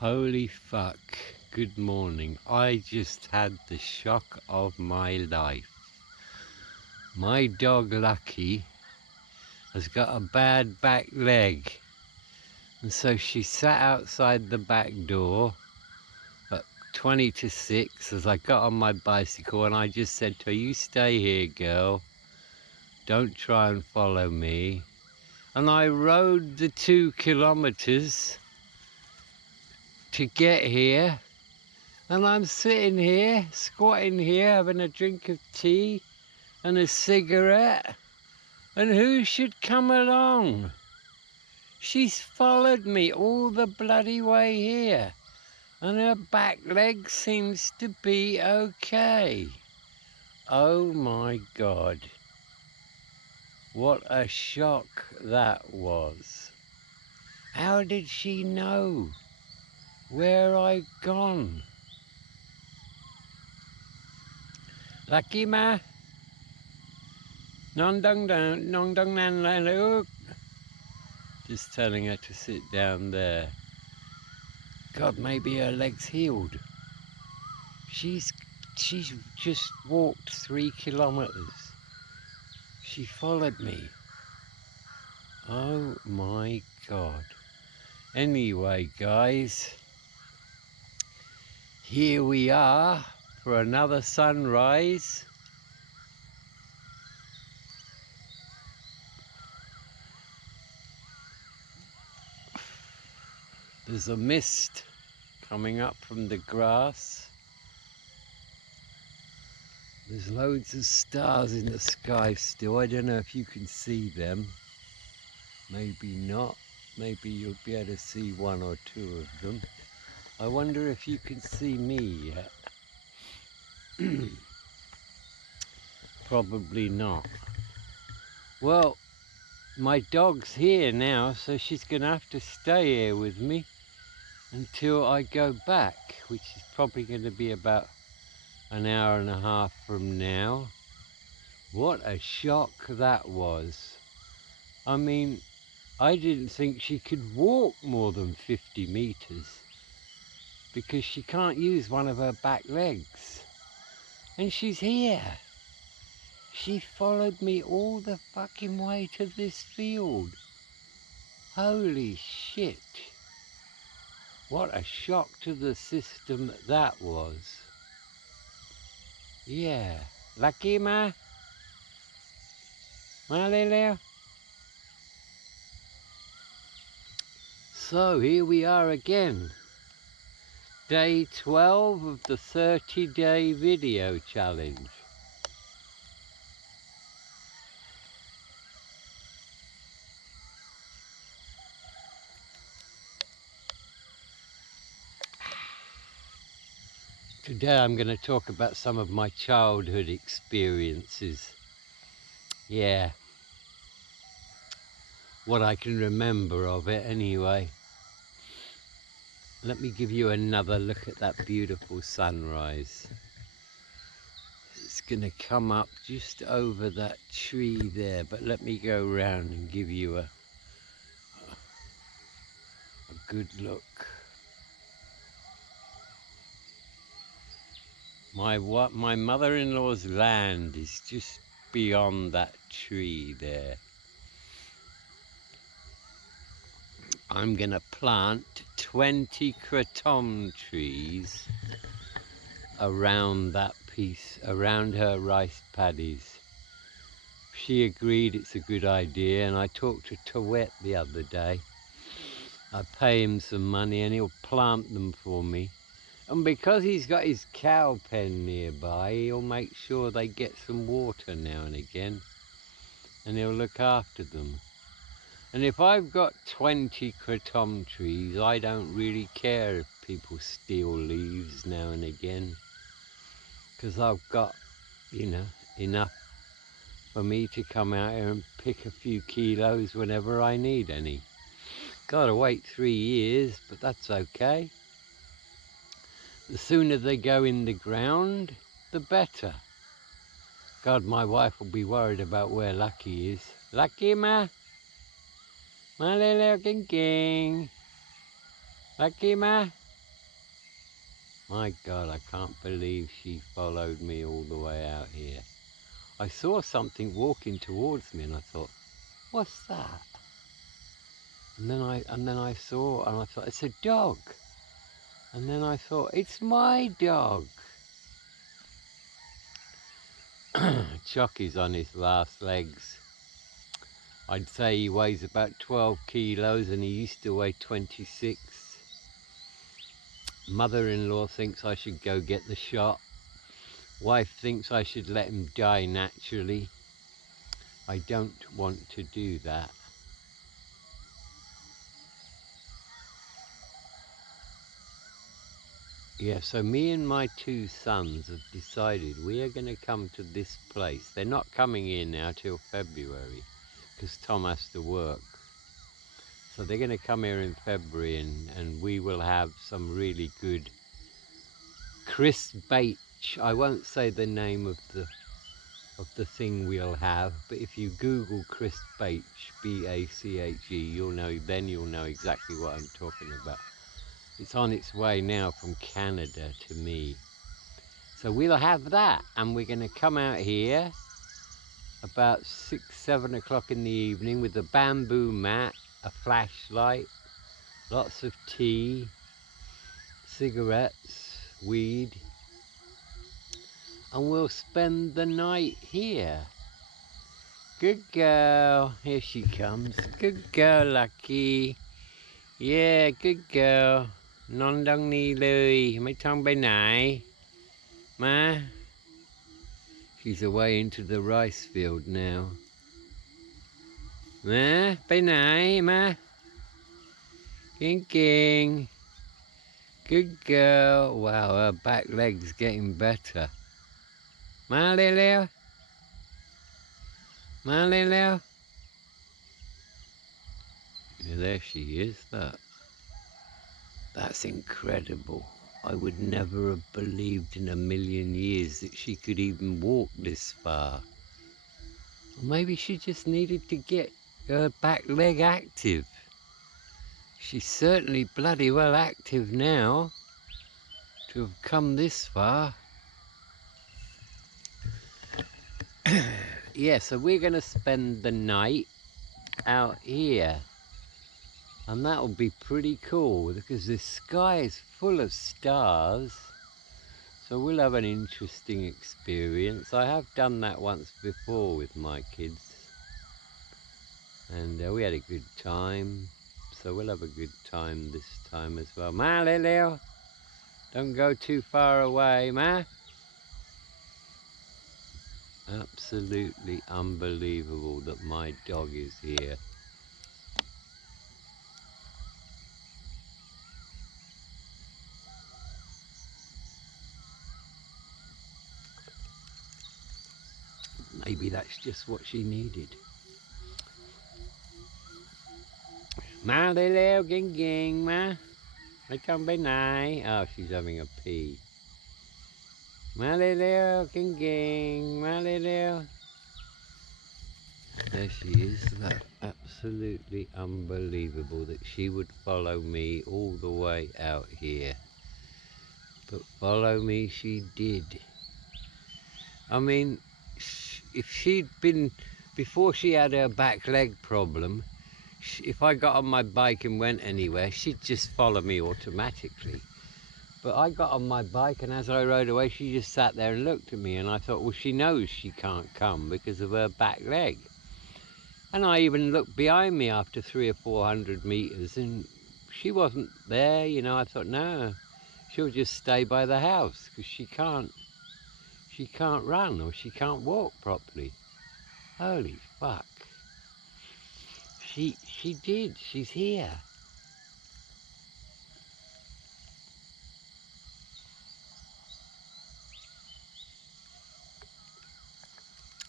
Holy fuck, good morning. I just had the shock of my life. My dog Lucky has got a bad back leg, and so she sat outside the back door at 20 to 6 as I got on my bicycle, and I just said to her, "You stay here, girl, don't try and follow me." And I rode the 2 kilometers to get here. And I'm sitting here, squatting here, having a drink of tea and a cigarette. And who should come along? She's followed me all the bloody way here. And her back leg seems to be okay. Oh my God. What a shock that was. How did she know where I'd gone? Lucky ma? Nong dong down, nong dong nan look. Just telling her to sit down there. God, maybe her leg's healed. She's just walked 3 kilometers. She followed me. Oh my God. Anyway, guys, here we are for another sunrise. There's a mist coming up from the grass. There's loads of stars in the sky still. I don't know if you can see them. Maybe not. Maybe you'll be able to see 1 or 2 of them. I wonder if you can see me yet. Probably not. Well, my dog's here now, so she's going to have to stay here with me until I go back, which is probably going to be about an hour and a half from now. What a shock that was. I mean, I didn't think she could walk more than 50 meters because she can't use one of her back legs. And she's here. She followed me all the fucking way to this field. Holy shit. What a shock to the system that was. Yeah. Lucky ma? Ma Leo? So here we are again. Day 12 of the 30-day video challenge. Today I'm going to talk about some of my childhood experiences. Yeah. What I can remember of it anyway. Let me give you another look at that beautiful sunrise. It's going to come up just over that tree there, but let me go round and give you a good look. My mother-in-law's land is just beyond that tree there. I'm going to plant 20 kratom trees around that piece, around her rice paddies. She agreed it's a good idea, and I talked to Tawet the other day. I pay him some money and he'll plant them for me. And because he's got his cow pen nearby, he'll make sure they get some water now and again. And he'll look after them. And if I've got 20 kratom trees, I don't really care if people steal leaves now and again. Because I've got, enough for me to come out here and pick a few kilos whenever I need any. Gotta wait 3 years, but that's okay. The sooner they go in the ground, the better. God, my wife will be worried about where Lucky is. Lucky, ma? Ma little king king. Lucky, ma? My God, I can't believe she followed me all the way out here. I saw something walking towards me and I thought, what's that? And then I saw and I thought, it's a dog. And then I thought, it's my dog. Chucky's on his last legs. I'd say he weighs about 12 kilos and he used to weigh 26. Mother-in-law thinks I should go get the shot. Wife thinks I should let him die naturally. I don't want to do that. Yeah, so me and my two sons have decided we are going to come to this place. They're not coming here now till February because Tom has to work. So they're going to come here in February and we will have some really good crisp bait. I won't say the name of the thing we'll have, but if you Google crisp bait, B-A-C-H-E, you'll know exactly what I'm talking about. It's on its way now from Canada to me. So we'll have that, and we're going to come out here about 6, 7 o'clock in the evening with a bamboo mat, a flashlight, lots of tea, cigarettes, weed, and we'll spend the night here. Good girl. Here she comes. Good girl, Lucky. Yeah, good girl. Non don't ni lười. Mấy Tom by nãy. Ma? She's away into the rice field now. Ma? By nãy, ma? King. Good girl. Wow, her back leg's getting better. Ma leo? Ma leo? Yeah, there she is, look. That's incredible. I would never have believed in a million years that she could even walk this far. Or maybe she just needed to get her back leg active. She's certainly bloody well active now to have come this far. Yeah, so we're going to spend the night out here. And that'll be pretty cool because the sky is full of stars. So we'll have an interesting experience. I have done that once before with my kids. And we had a good time. So we'll have a good time this time as well. Ma, Leo, don't go too far away, ma. Absolutely unbelievable that my dog is here. Maybe that's just what she needed. Ma, Leo, ging, ma. Mấy con bé này. Oh, she's having a pee. Ma, Leo, ging, ma, Leo. There she is. That's absolutely unbelievable that she would follow me all the way out here. But follow me she did. I mean, if she'd been, before she had her back leg problem, if I got on my bike and went anywhere, she'd just follow me automatically. But I got on my bike and as I rode away, she just sat there and looked at me and I thought, well, she knows she can't come because of her back leg. And I even looked behind me after 300 or 400 meters and she wasn't there, you know. I thought, no, she'll just stay by the house because she can't run or she can't walk properly. Holy fuck. She did, she's here.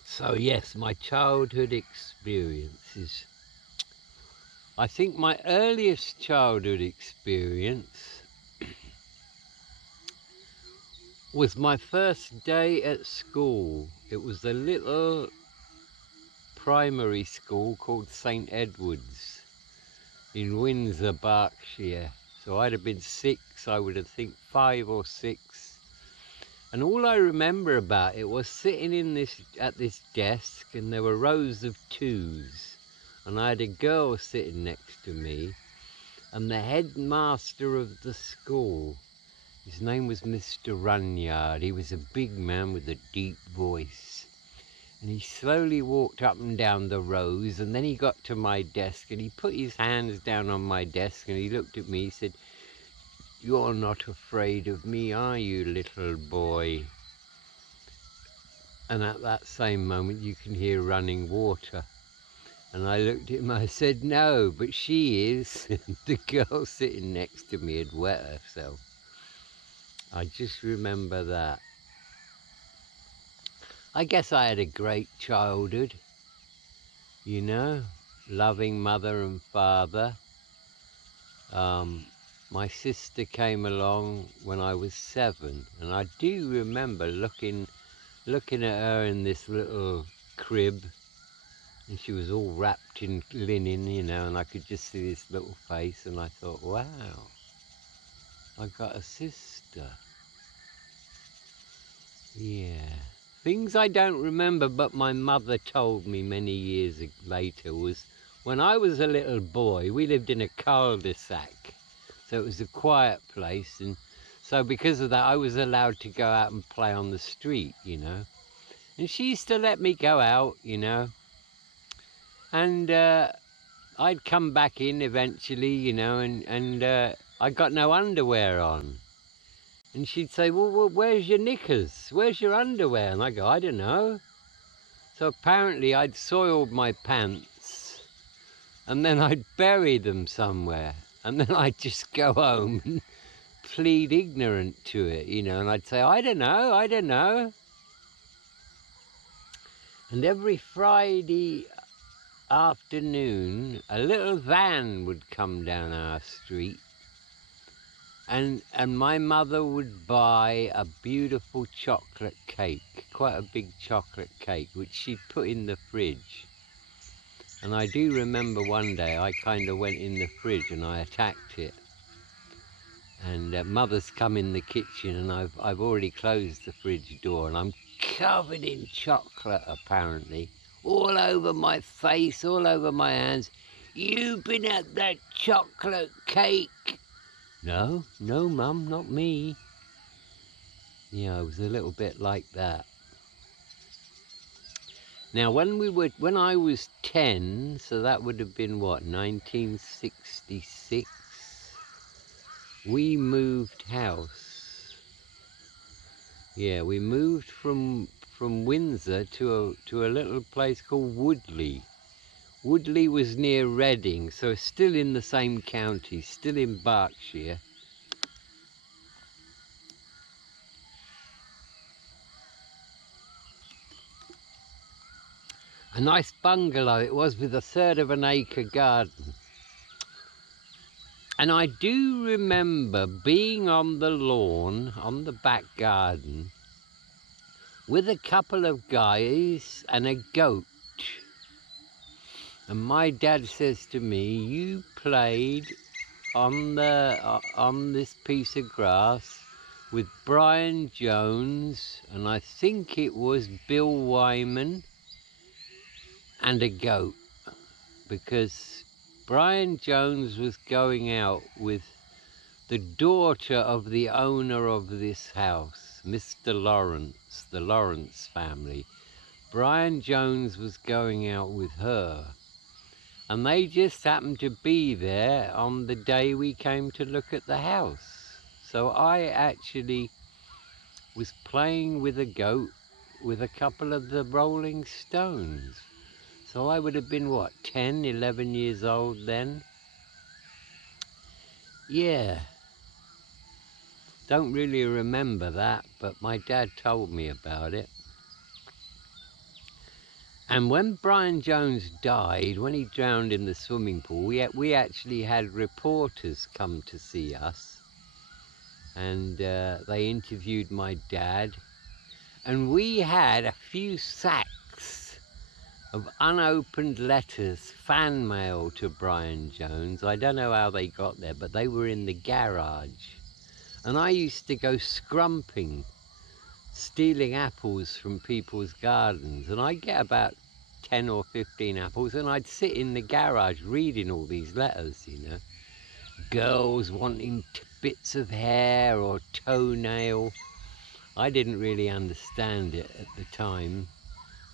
So yes, my childhood experiences. I think my earliest childhood experience was my first day at school. It was a little primary school called St. Edward's in Windsor, Berkshire. So I'd have been 6, I would have think 5 or 6. And all I remember about it was sitting at this desk, and there were rows of 2s. And I had a girl sitting next to me, and the headmaster of the school, his name was Mr. Runyard. He was a big man with a deep voice. And he slowly walked up and down the rows, and then he got to my desk, and he put his hands down on my desk, and he looked at me. He said, "You're not afraid of me, are you, little boy?" And at that same moment, you can hear running water. And I looked at him, I said, "No, but she is." The girl sitting next to me had wet herself. I just remember that. I guess I had a great childhood, you know, loving mother and father. My sister came along when I was 7, and I do remember looking at her in this little crib, and she was all wrapped in linen, you know, and I could just see this little face, and I thought, wow, I got a sister. Yeah. Things I don't remember, but my mother told me many years later, was when I was a little boy, we lived in a cul-de-sac. So it was a quiet place, and so because of that, I was allowed to go out and play on the street, you know. And she used to let me go out, you know. And I'd come back in eventually, you know, and I got no underwear on. And she'd say, well, where's your knickers? Where's your underwear? And I go, I don't know. So apparently I'd soiled my pants, and then I'd bury them somewhere. And then I'd just go home and plead ignorant to it, you know. And I'd say, I don't know, I don't know. And every Friday afternoon, a little van would come down our street, and my mother would buy a beautiful chocolate cake, quite a big chocolate cake, which she'd put in the fridge. And I do remember one day I kind of went in the fridge and I attacked it. And mother's come in the kitchen, and I've already closed the fridge door, and I'm covered in chocolate apparently, all over my face, all over my hands. "You've been at that chocolate cake." No, Mum, not me. Yeah, I was a little bit like that. Now, when I was 10, so that would have been what, 1966. We moved house. Yeah, we moved from Windsor to a little place called Woodley. Woodley was near Reading, so still in the same county, still in Berkshire. A nice bungalow it was, with 1/3 of an acre garden. And I do remember being on the lawn, on the back garden, with a couple of guys and a goat. And my dad says to me, "You played on this piece of grass with Brian Jones, and I think it was Bill Wyman, and a goat," because Brian Jones was going out with the daughter of the owner of this house, Mr. Lawrence, the Lawrence family. Brian Jones was going out with her, and they just happened to be there on the day we came to look at the house. So I actually was playing with a goat with a couple of the Rolling Stones. So I would have been, what, 10, 11 years old then? Yeah. Don't really remember that, but my dad told me about it. And when Brian Jones died, when he drowned in the swimming pool, we actually had reporters come to see us. And they interviewed my dad. And we had a few sacks of unopened letters, fan mail to Brian Jones. I don't know how they got there, but they were in the garage. And I used to go scrumping, stealing apples from people's gardens, and I'd get about 10 or 15 apples, and I'd sit in the garage reading all these letters, you know. Girls wanting bits of hair or toenail. I didn't really understand it at the time,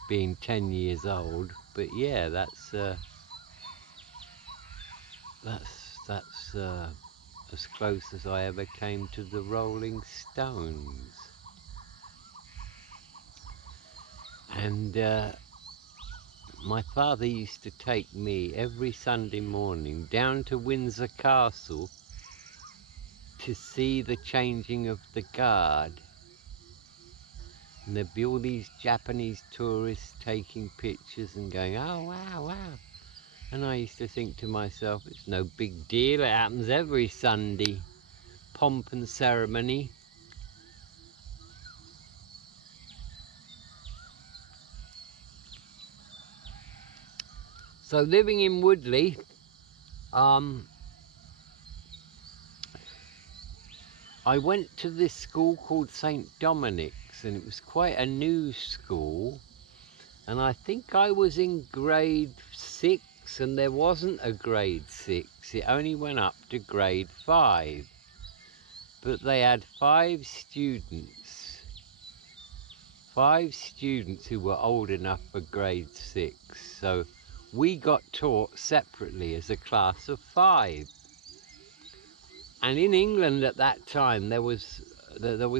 being 10 years old, but yeah, that's as close as I ever came to the Rolling Stones. And my father used to take me every Sunday morning down to Windsor Castle to see the changing of the guard. And there'd be all these Japanese tourists taking pictures and going, oh, wow, wow. And I used to think to myself, it's no big deal, it happens every Sunday. Pomp and ceremony. So living in Woodley, I went to this school called St. Dominic's, and it was quite a new school. And I think I was in grade 6, and there wasn't a grade 6. It only went up to grade 5. But they had 5 students who were old enough for grade 6. So we got taught separately as a class of 5. And in England at that time, there was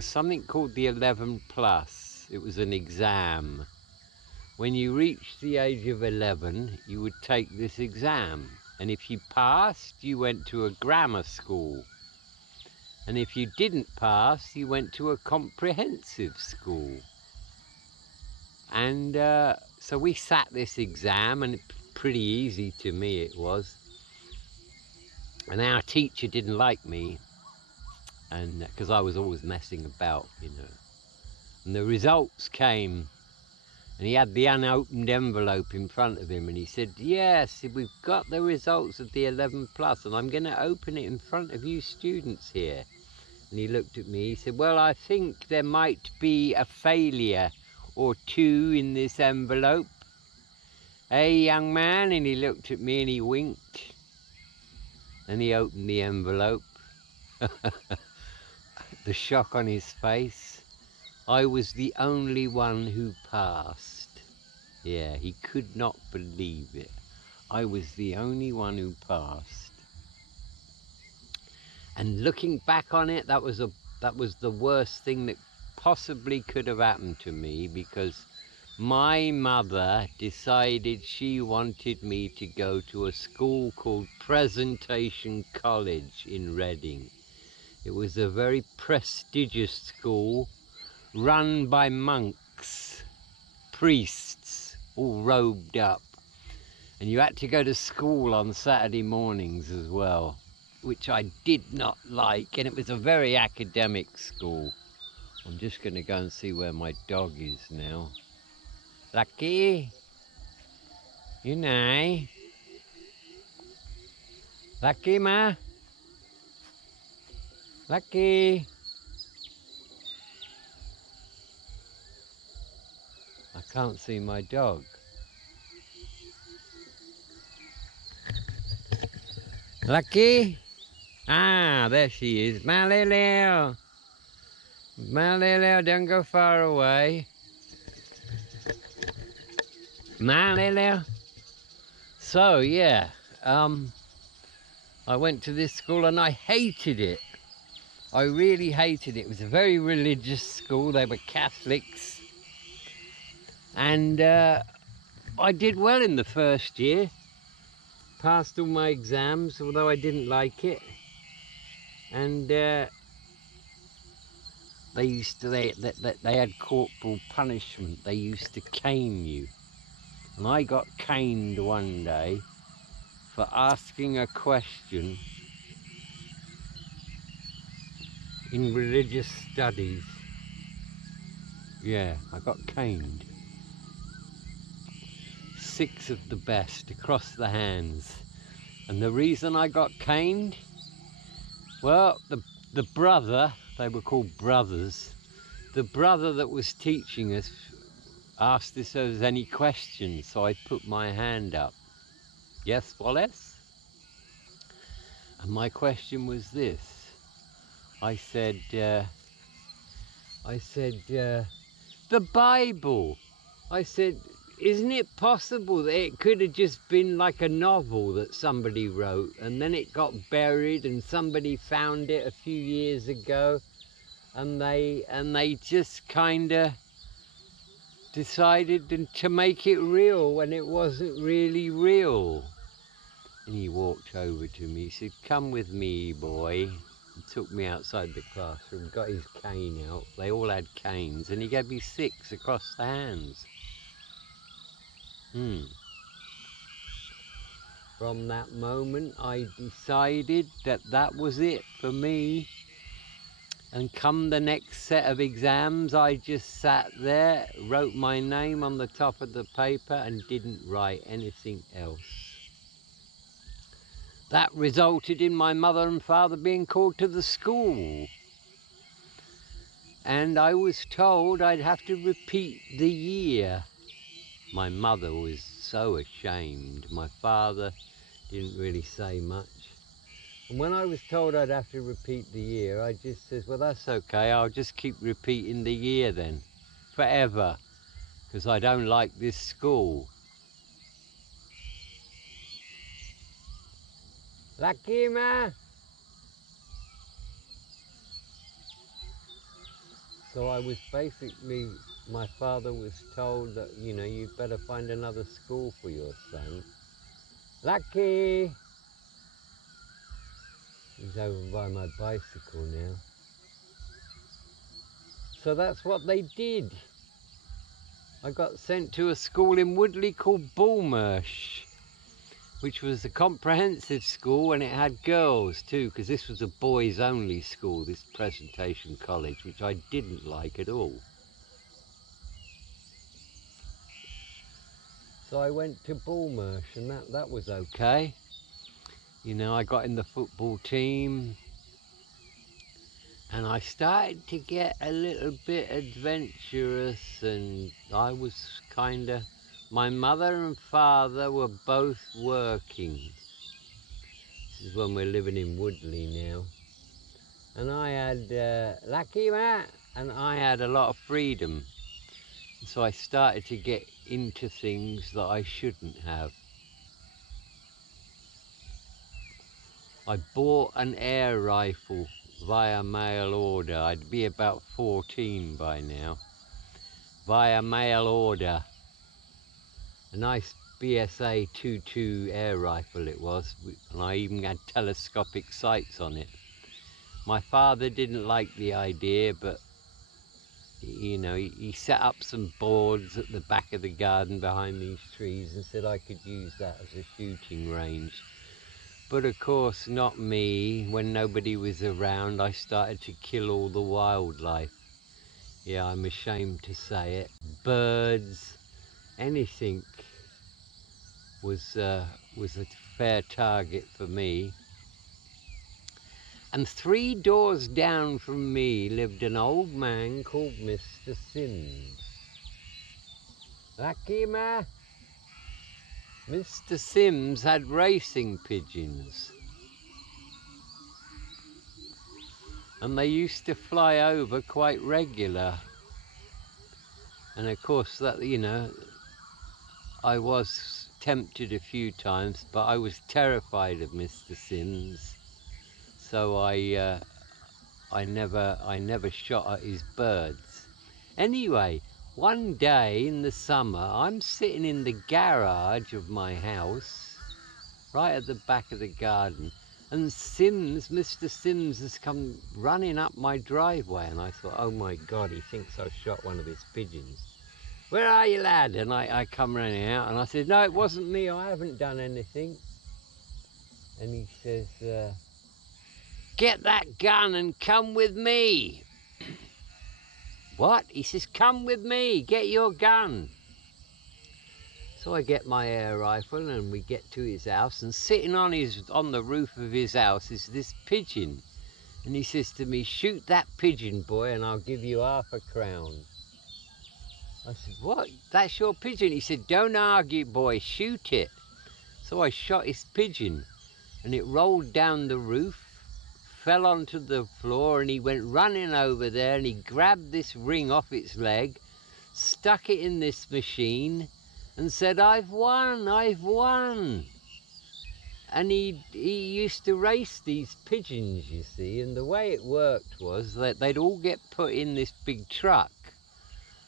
something called the 11 plus. It was an exam. When you reached the age of 11, you would take this exam. And if you passed, you went to a grammar school. And if you didn't pass, you went to a comprehensive school. And so we sat this exam, and pretty easy to me it was. And our teacher didn't like me, and because I was always messing about, you know. And the results came, and he had the unopened envelope in front of him, and he said, yes, we've got the results of the 11 plus, and I'm going to open it in front of you students here. And he looked at me, he said, well, I think there might be a failure or 2 in this envelope. Hey, young man, and he looked at me and he winked. And he opened the envelope. The shock on his face. I was the only one who passed. Yeah, he could not believe it. I was the only one who passed. And looking back on it, that was the worst thing that possibly could have happened to me, because my mother decided she wanted me to go to a school called Presentation College in Reading. It was a very prestigious school run by monks, priests, all robed up. And you had to go to school on Saturday mornings as well, which I did not like, and it was a very academic school. I'm just going to go and see where my dog is now. Lucky, you know. Lucky, ma. Lucky. I can't see my dog. Lucky. Ah, there she is. Malileo. Malileo, don't go far away. Malileo. So, yeah. I went to this school and I hated it. I really hated it. It was a very religious school. They were Catholics. And I did well in the first year. Passed all my exams, although I didn't like it. And they had corporal punishment. They used to cane you. And I got caned one day for asking a question in religious studies. Yeah, I got caned. 6 of the best across the hands. And the reason I got caned, well, the brother, they were called brothers, the brother that was teaching us asked if there was any questions, so I put my hand up. Yes, Wallace? And my question was this. I said, the Bible. I said, isn't it possible that it could have just been like a novel that somebody wrote and then it got buried and somebody found it a few years ago and they just kind of decided to make it real when it wasn't really real? And he walked over to me, he said, come with me, boy. He took me outside the classroom, got his cane out. They all had canes, and he gave me 6 across the hands. From that moment, I decided that that was it for me. And come the next set of exams, I just sat there, wrote my name on the top of the paper, and didn't write anything else. That resulted in my mother and father being called to the school. And I was told I'd have to repeat the year. My mother was so ashamed. My father didn't really say much. And when I was told I'd have to repeat the year, I just said, well, that's okay, I'll just keep repeating the year then, forever, because I don't like this school. Lucky, ma? So I was basically, my father was told that, you know, you'd better find another school for your son. Lucky! He's over by my bicycle now. So that's what they did. I got sent to a school in Woodley called Bullmarsh, which was a comprehensive school, and it had girls too, because this was a boys only school, this presentation college, which I didn't like at all. So I went to Bullmarsh, and that was okay. You know, I got in the football team, and I started to get a little bit adventurous, and I was kind of, my mother and father were both working. This is when we're living in Woodley now. And I had, lucky Matt, and I had a lot of freedom. So I started to get into things that I shouldn't have. I bought an air rifle via mail order. I'd be about 14 by now. Via mail order. A nice BSA 22 air rifle it was, and I even had telescopic sights on it. My father didn't like the idea, but you know, he set up some boards at the back of the garden behind these trees and said I could use that as a shooting range. But of course not me. When nobody was around, I started to kill all the wildlife. Yeah, I'm ashamed to say it. Birds, anything was a fair target for me. And 3 doors down from me lived an old man called Mr. Sims. Lucky ma? Mr. Sims had racing pigeons. And they used to fly over quite regular. And of course that, you know, I was tempted a few times, but I was terrified of Mr. Sims. So I never shot at his birds. Anyway, one day in the summer, I'm sitting in the garage of my house, right at the back of the garden, and Mr. Sims has come running up my driveway, and I thought, oh my God, he thinks I shot one of his pigeons. Where are you, lad? And I come running out, and I said, no, it wasn't me, I haven't done anything. And he says, get that gun and come with me. What? He says, come with me, get your gun. So I get my air rifle and we get to his house, and sitting on the roof of his house is this pigeon. And he says to me, shoot that pigeon, boy, and I'll give you £5,000. I said, what? That's your pigeon? He said, don't argue, boy, shoot it. So I shot his pigeon, and it rolled down the roof, fell onto the floor, and he went running over there, and he grabbed this ring off its leg, stuck it in this machine, and said, I've won, I've won. And he used to race these pigeons, you see, and the way it worked was that they'd all get put in this big truck,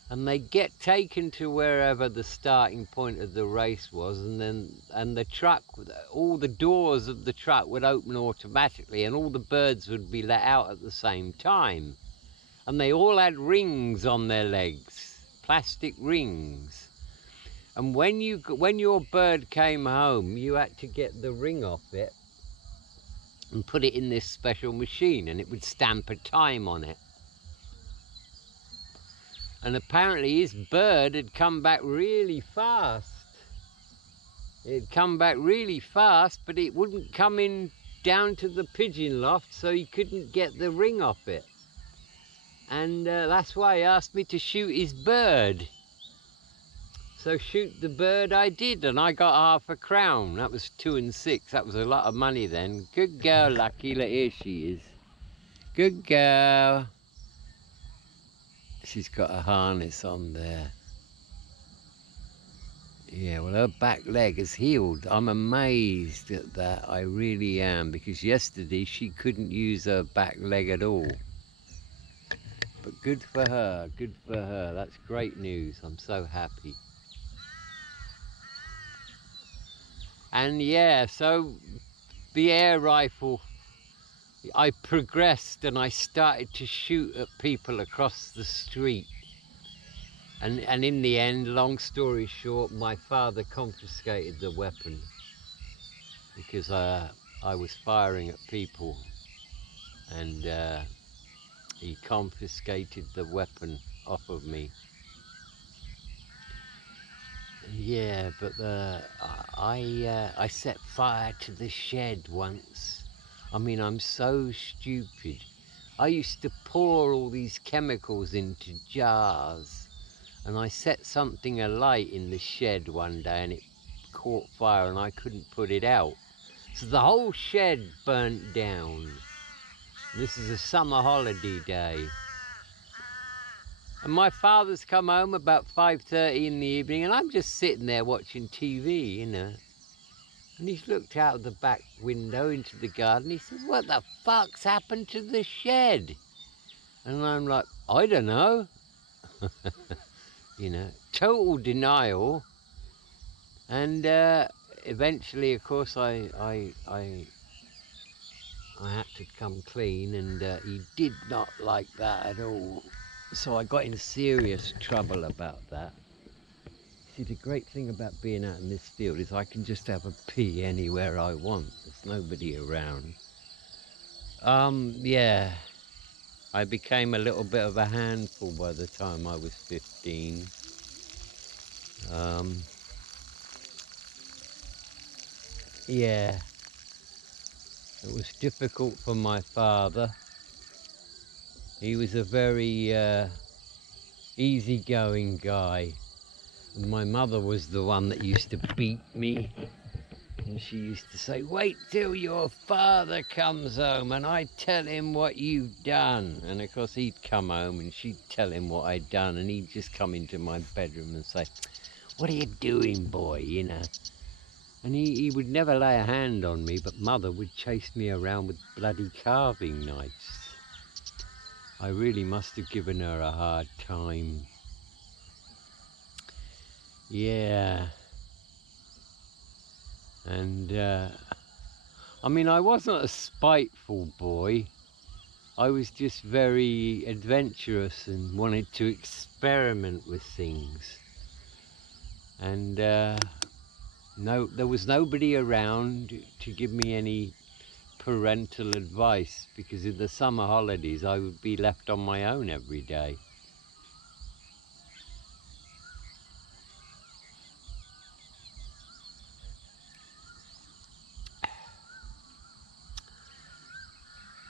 and they'd get taken to wherever the starting point of the race was, and the truck, all the doors of the truck would open automatically, and all the birds would be let out at the same time. And they all had rings on their legs, plastic rings. And when your bird came home, you had to get the ring off it and put it in this special machine, and it would stamp a time on it. And apparently his bird had come back really fast. It'd come back really fast, but it wouldn't come in down to the pigeon loft, so he couldn't get the ring off it. And that's why he asked me to shoot his bird. So shoot the bird I did, and I got £5,000. That was 2 and 6. That was a lot of money then. Good girl, Lucky. Look, here she is. Good girl. She's got a harness on there. Yeah, well, her back leg has healed. I'm amazed at that. I really am, because yesterday she couldn't use her back leg at all. But good for her. Good for her. That's great news. I'm so happy. And yeah, so the air rifle, I progressed and I started to shoot at people across the street. And in the end, long story short, my father confiscated the weapon because I was firing at people, and he confiscated the weapon off of me. Yeah, but I set fire to the shed once. I mean, I'm so stupid. I used to pour all these chemicals into jars, and I set something alight in the shed one day, and it caught fire, and I couldn't put it out. So the whole shed burnt down. This is a summer holiday day. And my father's come home about 5:30 in the evening, and I'm just sitting there watching TV, you know. And he's looked out of the back window into the garden. He said, what the fuck's happened to the shed? And I'm like, I don't know. You know, total denial. And eventually, of course, I had to come clean, and he did not like that at all. So I got in serious trouble about that. See, the great thing about being out in this field is I can just have a pee anywhere I want. There's nobody around. Yeah, I became a little bit of a handful by the time I was 15. Yeah, it was difficult for my father. He was a very easygoing guy. And my mother was the one that used to beat me. And she used to say, wait till your father comes home and I tell him what you've done. And of course he'd come home and she'd tell him what I'd done, and he'd just come into my bedroom and say, what are you doing, boy, you know? And he would never lay a hand on me, but Mother would chase me around with bloody carving knives. I really must have given her a hard time. Yeah. And I mean, I wasn't a spiteful boy. I was just very adventurous and wanted to experiment with things. And no, there was nobody around to give me any parental advice, because in the summer holidays I would be left on my own every day.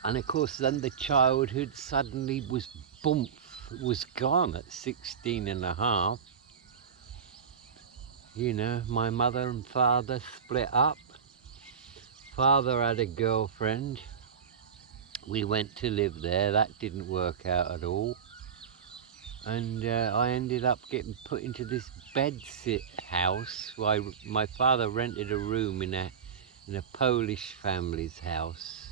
And of course then the childhood suddenly was gone at 16 and a half. You know, my mother and father split up. Father had a girlfriend. We went to live there. That didn't work out at all. And I ended up getting put into this bedsit house. My father rented a room in a Polish family's house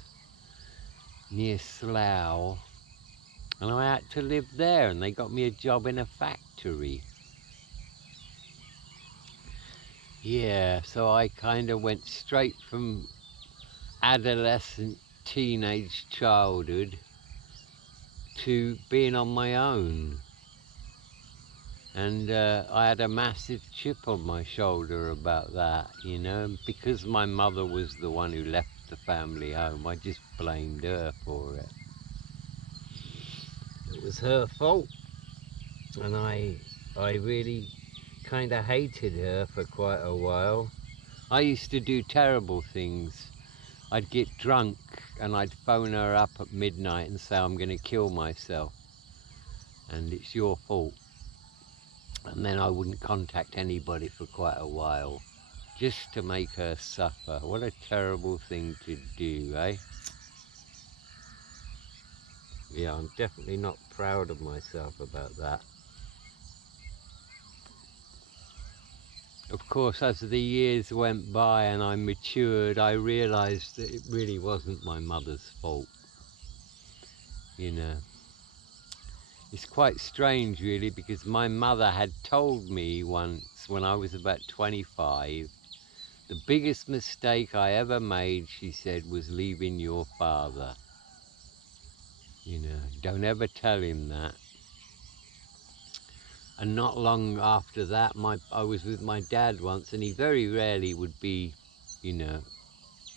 near Slough. And I had to live there, and they got me a job in a factory. Yeah, so I kind of went straight from adolescent, teenage childhood to being on my own. And I had a massive chip on my shoulder about that, you know, because my mother was the one who left the family home. I just blamed her for it. It was her fault, and I really kind of hated her for quite a while. I used to do terrible things. I'd get drunk and I'd phone her up at midnight and say, I'm going to kill myself and it's your fault. And then I wouldn't contact anybody for quite a while, just to make her suffer. What a terrible thing to do, eh? Yeah, I'm definitely not proud of myself about that. Of course, as the years went by and I matured, I realised that it really wasn't my mother's fault. You know, it's quite strange really, because my mother had told me once when I was about 25, the biggest mistake I ever made, she said, was leaving your father. You know, don't ever tell him that. And not long after that, I was with my dad once, and he very rarely would be, you know,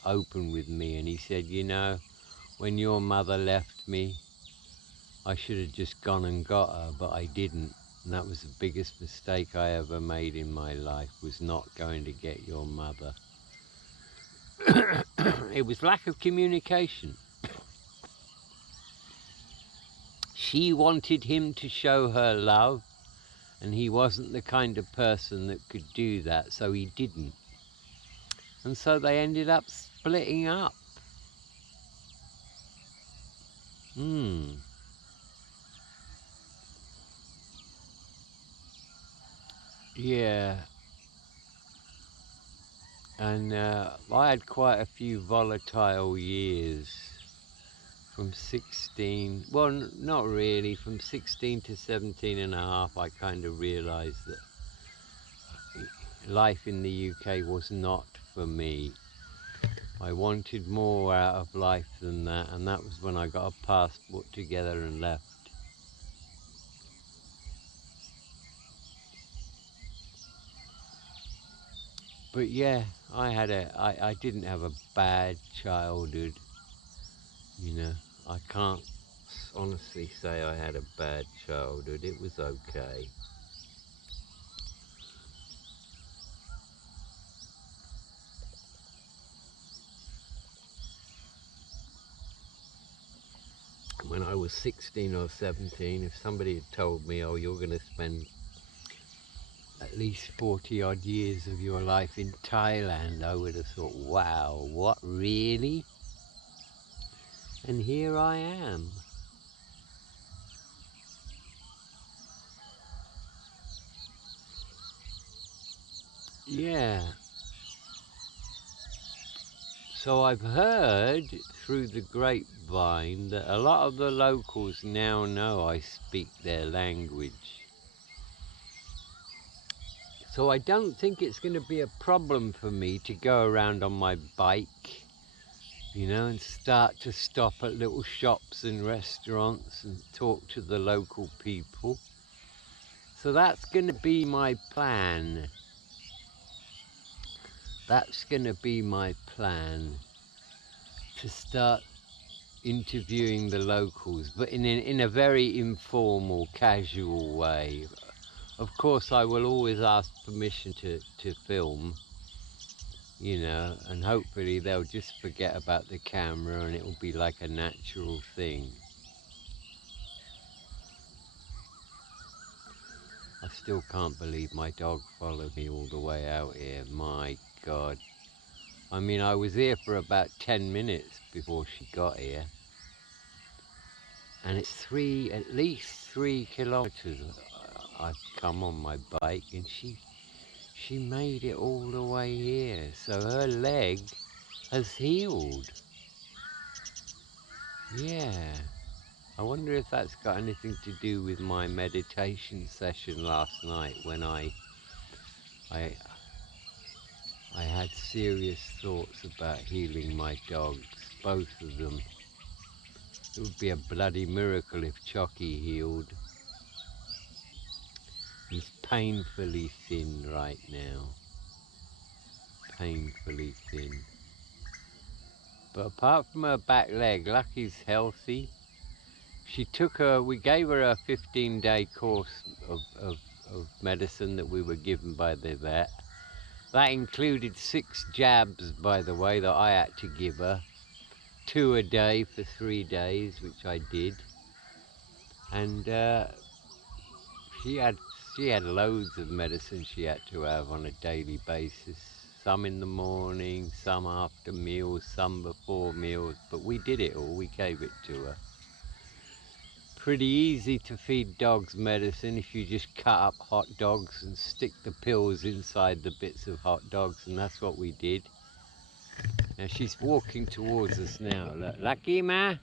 open with me. And he said, you know, when your mother left me, I should have just gone and got her, but I didn't. And that was the biggest mistake I ever made in my life, was not going to get your mother. It was lack of communication. She wanted him to show her love, and he wasn't the kind of person that could do that, so he didn't. And so they ended up splitting up. Yeah. And I had quite a few volatile years. From 16, well, not really, from 16 to 17 and a half, I kind of realised that life in the UK was not for me. I wanted more out of life than that, and that was when I got a passport together and left. But yeah, I didn't have a bad childhood, you know. I can't honestly say I had a bad childhood. It was okay. When I was 16 or 17, if somebody had told me, oh, you're going to spend at least 40 odd years of your life in Thailand, I would have thought, wow, what, really? And here I am. Yeah. So I've heard through the grapevine that a lot of the locals now know I speak their language. So I don't think it's going to be a problem for me to go around on my bike, you know, and start to stop at little shops and restaurants and talk to the local people. So that's going to be my plan. That's going to be my plan, to start interviewing the locals, but in a very informal, casual way. Of course, I will always ask permission to film, you know, and hopefully they'll just forget about the camera and it will be like a natural thing. I still can't believe my dog followed me all the way out here. My God. I mean, I was here for about 10 minutes before she got here. And it's at least 3 kilometers I've come on my bike, and she made it all the way here. So her leg has healed. Yeah. I wonder if that's got anything to do with my meditation session last night when I had serious thoughts about healing my dogs, both of them. It would be a bloody miracle if Chucky healed. He's painfully thin right now. Painfully thin. But apart from her back leg, Lucky's healthy. We gave her a 15-day course of medicine that we were given by the vet. That included 6 jabs, by the way, that I had to give her. 2 a day for 3 days, which I did. And she had loads of medicine she had to have on a daily basis. Some in the morning, some after meals, some before meals. But we did it all. We gave it to her. Pretty easy to feed dogs medicine if you just cut up hot dogs and stick the pills inside the bits of hot dogs, and that's what we did. Now she's walking towards us now. Look, Lucky Ma?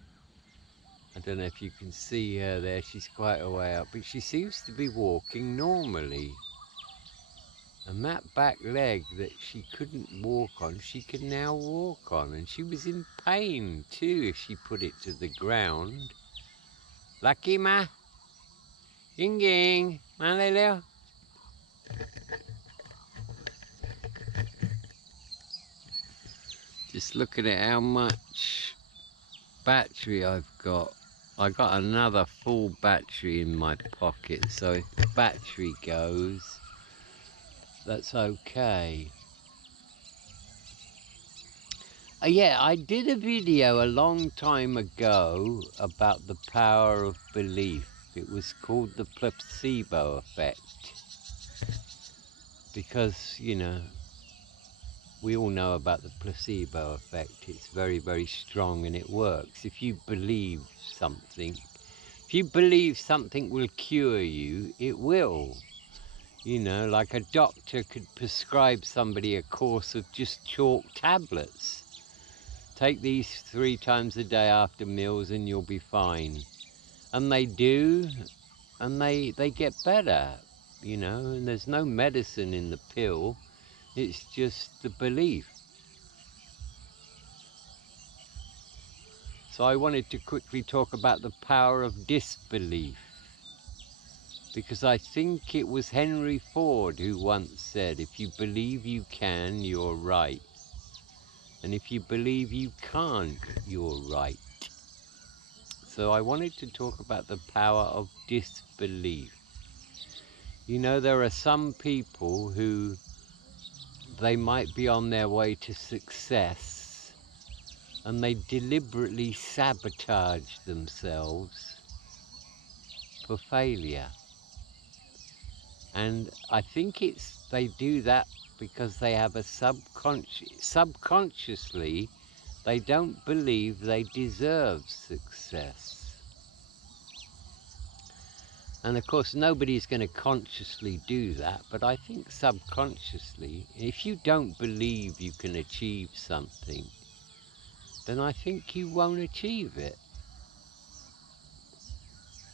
I don't know if you can see her there, she's quite a way up, but she seems to be walking normally. And that back leg that she couldn't walk on, she can now walk on, and she was in pain too if she put it to the ground. Lucky Ma? Ying ying, Maleleo. Just looking at how much battery I've got. I got another full battery in my pocket, so if the battery goes, that's okay. Yeah, I did a video a long time ago about the power of belief. It was called the placebo effect. Because, you know, we all know about the placebo effect. It's very, very strong and it works. If you believe something will cure you, it will. You know, like a doctor could prescribe somebody a course of just chalk tablets. Take these 3 times a day after meals and you'll be fine. And they do, and they get better, you know, and there's no medicine in the pill. It's just the belief. So I wanted to quickly talk about the power of disbelief. Because I think it was Henry Ford who once said, if you believe you can, you're right. And if you believe you can't, you're right. So I wanted to talk about the power of disbelief. You know, there are some people who they might be on their way to success and they deliberately sabotage themselves for failure. And I think they do that because they have a subconsciously, they don't believe they deserve success. And of course, nobody's going to consciously do that, but I think subconsciously, if you don't believe you can achieve something, then I think you won't achieve it.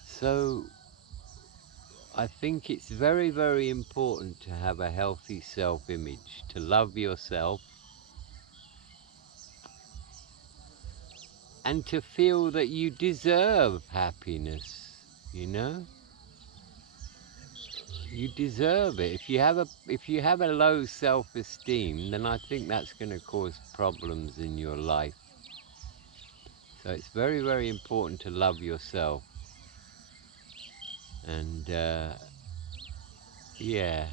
So I think it's very, very important to have a healthy self-image, to love yourself, and to feel that you deserve happiness, you know? You deserve it. If you have a low self-esteem, then I think that's going to cause problems in your life. So it's very, very important to love yourself. And yeah.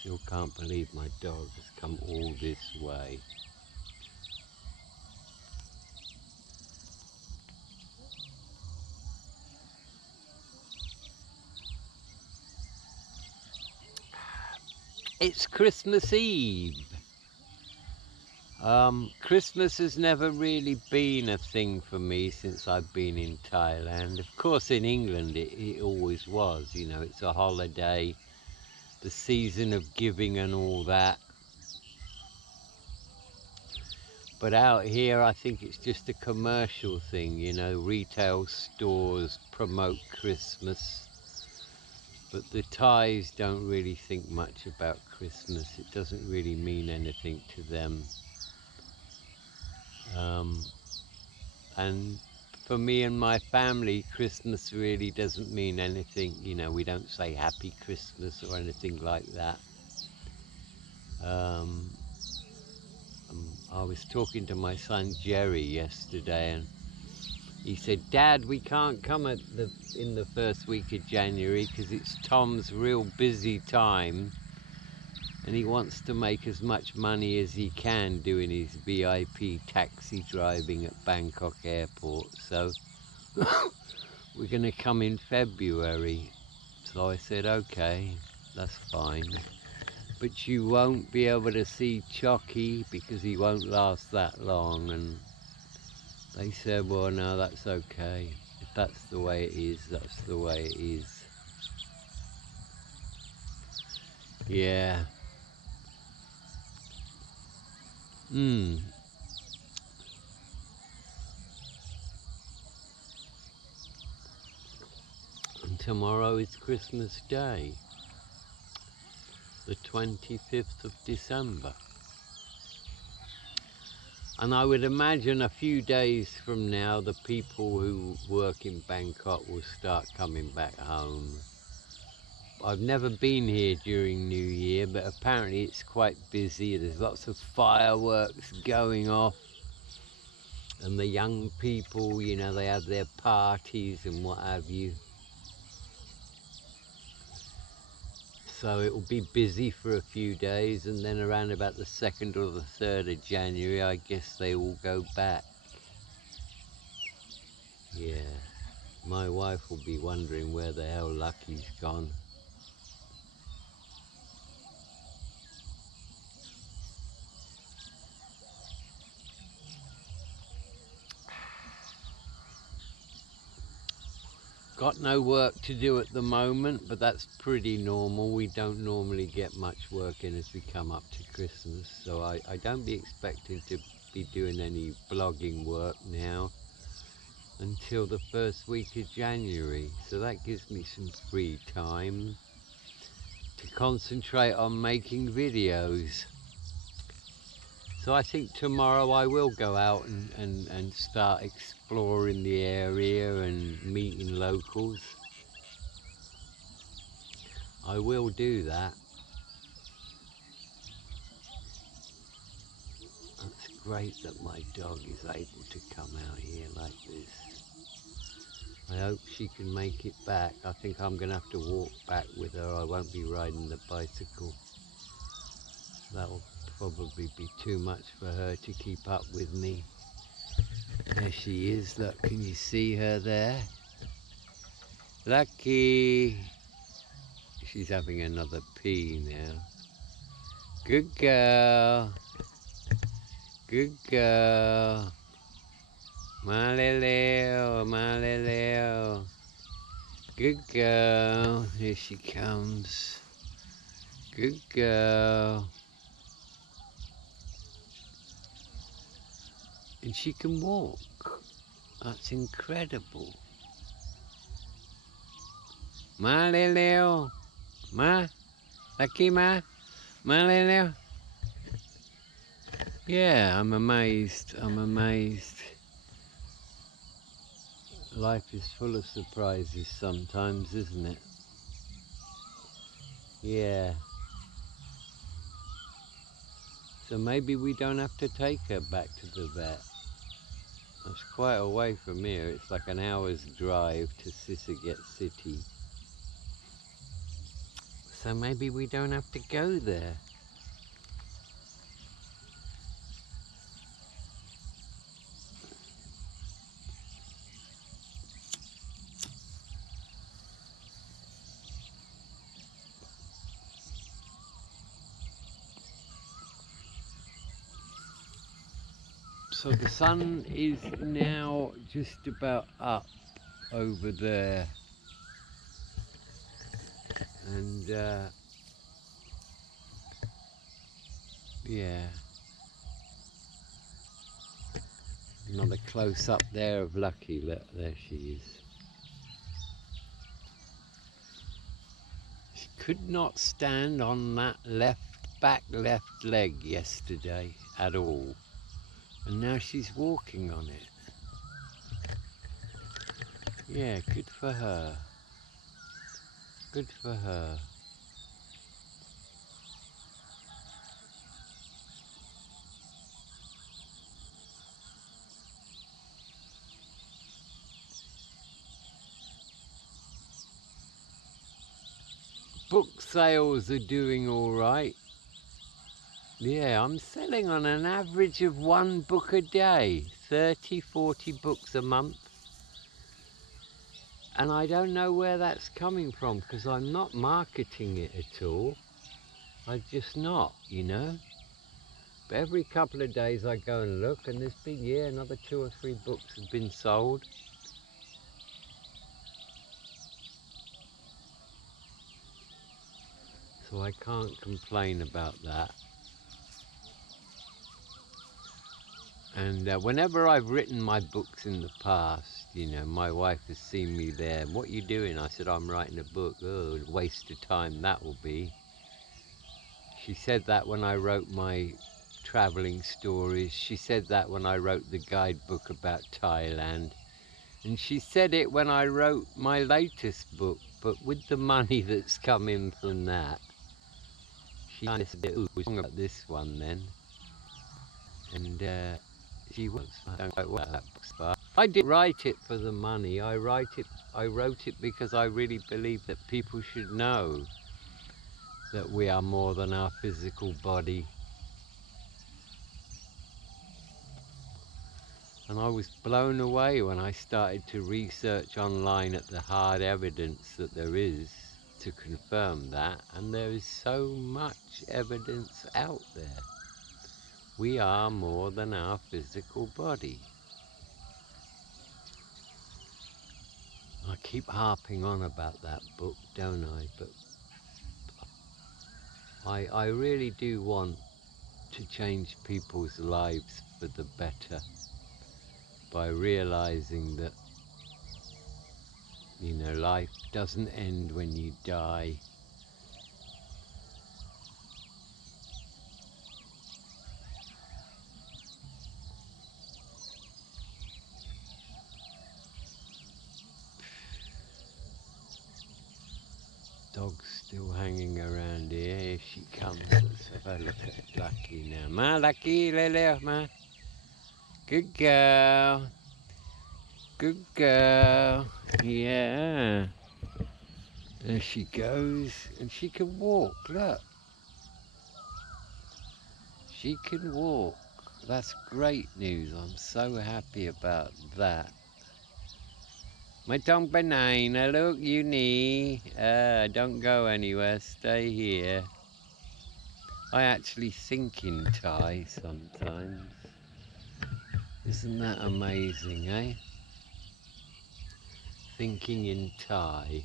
Still can't believe my dog has come all this way. It's Christmas Eve. Christmas has never really been a thing for me since I've been in Thailand. Of course, in England it always was, you know, it's a holiday, the season of giving and all that. But out here, I think it's just a commercial thing, you know, retail stores promote Christmas. But the Thais don't really think much about Christmas. It doesn't really mean anything to them. And for me and my family, Christmas really doesn't mean anything. You know, we don't say Happy Christmas or anything like that. I was talking to my son Jerry yesterday, and he said, "Dad, we can't come in the first week of January because it's Tom's real busy time, and he wants to make as much money as he can doing his VIP taxi driving at Bangkok Airport. So we're going to come in February." So I said, "Okay, that's fine. But you won't be able to see Chucky because he won't last that long." And they said, "Well, no, that's okay. If that's the way it is, that's the way it is." Yeah. And tomorrow is Christmas Day, the 25th of December. And I would imagine a few days from now, the people who work in Bangkok will start coming back home. I've never been here during New Year, but apparently it's quite busy. There's lots of fireworks going off. And the young people, you know, they have their parties and what have you. So it will be busy for a few days, and then around about the 2nd or the 3rd of January, I guess they will go back. Yeah, my wife will be wondering where the hell Lucky's gone. Got no work to do at the moment, but that's pretty normal. We don't normally get much work in as we come up to Christmas, so I don't be expecting to be doing any blogging work now until the first week of January. So that gives me some free time to concentrate on making videos. So I think tomorrow I will go out and start exploring the area and meeting locals. I will do that. It's great that my dog is able to come out here like this. I hope she can make it back. I think I'm going to have to walk back with her. I won't be riding the bicycle. That'll probably be too much for her to keep up with me. There she is. Look, can you see her there? Lucky! She's having another pee now. Good girl. Good girl. Maleleo, maleleo. Good girl. Here she comes. Good girl. And she can walk. That's incredible. Maleleo. Ma? Lucky ma? Maleleo. Yeah, I'm amazed. I'm amazed. Life is full of surprises sometimes, isn't it? Yeah. So maybe we don't have to take her back to the vet. It's quite away from here. It's like an hour's drive to Sisaget City. So maybe we don't have to go there. So the sun is now just about up over there, and yeah, another close up there of Lucky. Look, there she is. She could not stand on that back left leg yesterday at all, and now she's walking on it. Yeah, good for her. Good for her. Book sales are doing all right. Yeah, I'm selling on an average of 1 book a day, 30, 40 books a month. And I don't know where that's coming from because I'm not marketing it at all. I'm just not, you know. But every couple of days I go and look, and there's been, yeah, another 2 or 3 books have been sold. So I can't complain about that. And whenever I've written my books in the past, you know, my wife has seen me there. What are you doing? I said, I'm writing a book. Oh, waste of time that will be. She said that when I wrote my traveling stories. She said that when I wrote the guidebook about Thailand. And she said it when I wrote my latest book. But with the money that's come in from that, she kind of said, ooh, we're talking about this one then. And she was, I don't quite what that book's about. I didn't write it for the money. I wrote it because I really believe that people should know that we are more than our physical body. And I was blown away when I started to research online at the hard evidence that there is to confirm that, and there is so much evidence out there. We are more than our physical body. I keep harping on about that book, don't I? But I really do want to change people's lives for the better by realizing that, you know, life doesn't end when you die. Dog's still hanging around here. Here she comes. Let's have a look at Lucky now. Ma, Lucky, lele, ma. Good girl. Good girl. Yeah. There she goes. And she can walk, look. She can walk. That's great news. I'm so happy about that. My tongue banana, look, you need. Don't go anywhere. Stay here. I actually think in Thai sometimes. Isn't that amazing, eh? Thinking in Thai.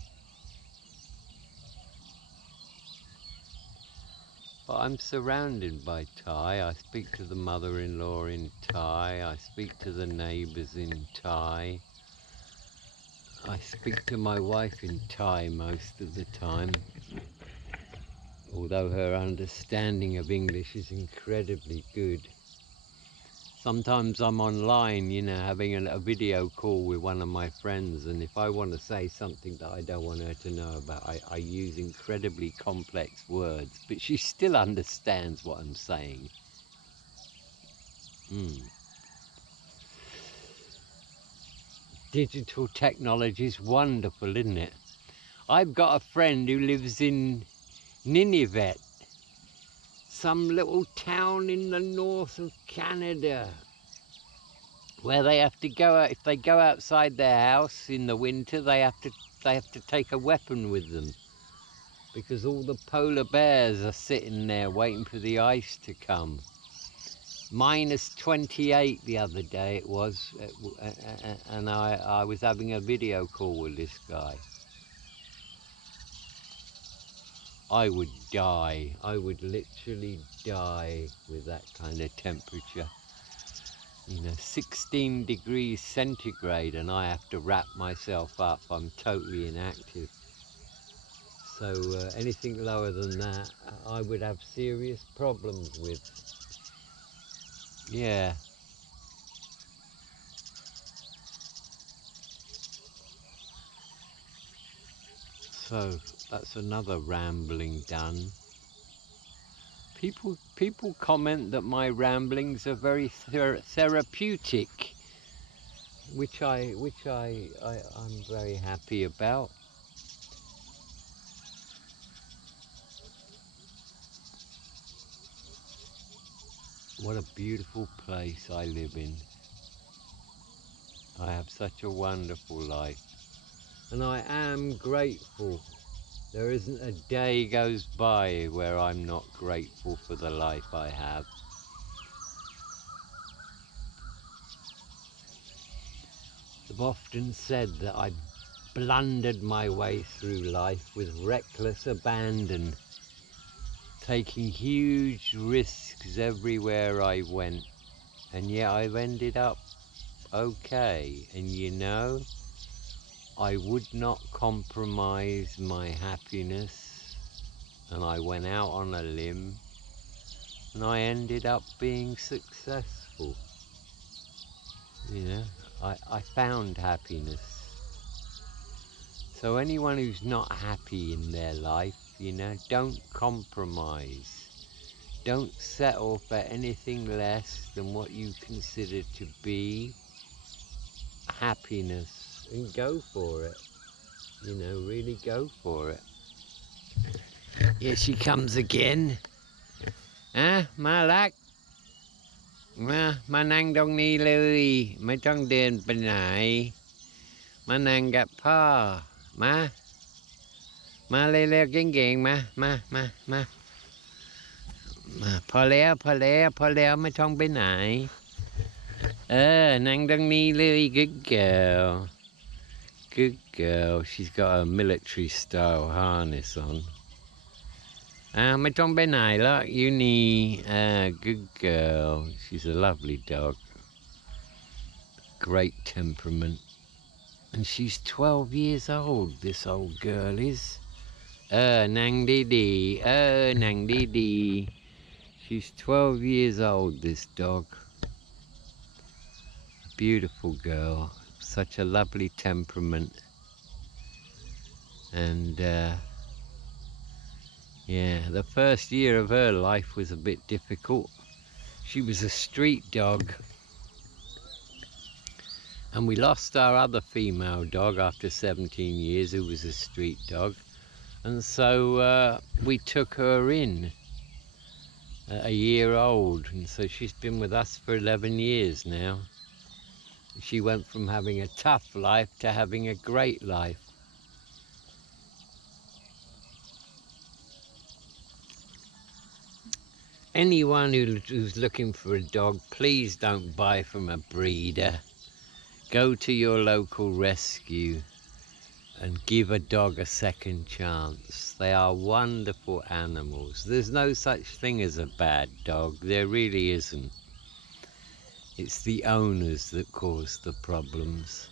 But I'm surrounded by Thai. I speak to the mother-in-law in Thai. I speak to the neighbours in Thai. I speak to my wife in Thai most of the time. Although her understanding of English is incredibly good. Sometimes I'm online, you know, having a video call with one of my friends, and if I want to say something that I don't want her to know about, I use incredibly complex words, but she still understands what I'm saying. Digital technology is wonderful, isn't it? I've got a friend who lives in Ninivet, some little town in the north of Canada, where they have to go out. If they go outside their house in the winter, they have to take a weapon with them, because all the polar bears are sitting there waiting for the ice to come. -28 the other day it was, and I was having a video call with this guy. I would die. I would literally die with that kind of temperature. You know, 16 degrees centigrade, and I have to wrap myself up. I'm totally inactive. So anything lower than that, I would have serious problems with. Yeah. So that's another rambling done. People comment that my ramblings are very therapeutic, which I'm very happy about. What a beautiful place I live in. I have such a wonderful life, and I am grateful. There isn't a day goes by where I'm not grateful for the life I have. I've often said that I blundered my way through life with reckless abandon, taking huge risks everywhere I went, and yet I've ended up okay. And you know, I would not compromise my happiness, and I went out on a limb, and I ended up being successful. You know, I found happiness. So anyone who's not happy in their life, you know, don't compromise. Don't settle for anything less than what you consider to be happiness, and go for it. You know, really go for it. Here she comes again. Malak? Ma nang dong ni lui, mai tong den pa nai. Ma nang gặp pa. Ma lê lê gheng gheng ma. พอแล้วไม่ต้องไปไหนนั่งตรงนี้เลย good girl. She's got a military style harness on. ไม่ต้องไปไหนแล้วอยู่นี่ good girl. She's a lovely dog, great temperament, and she's 12 years old, this old girl is. นั่งดีๆนั่งดีๆ She's 12 years old, this dog. Beautiful girl, such a lovely temperament. And yeah, the first year of her life was a bit difficult. She was a street dog, and we lost our other female dog after 17 years, who was a street dog. And so we took her in a year old, and so she's been with us for 11 years now. She went from having a tough life to having a great life. Anyone who's looking for a dog, please don't buy from a breeder. Go to your local rescue and give a dog a second chance. They are wonderful animals. There's no such thing as a bad dog. There really isn't. It's the owners that cause the problems.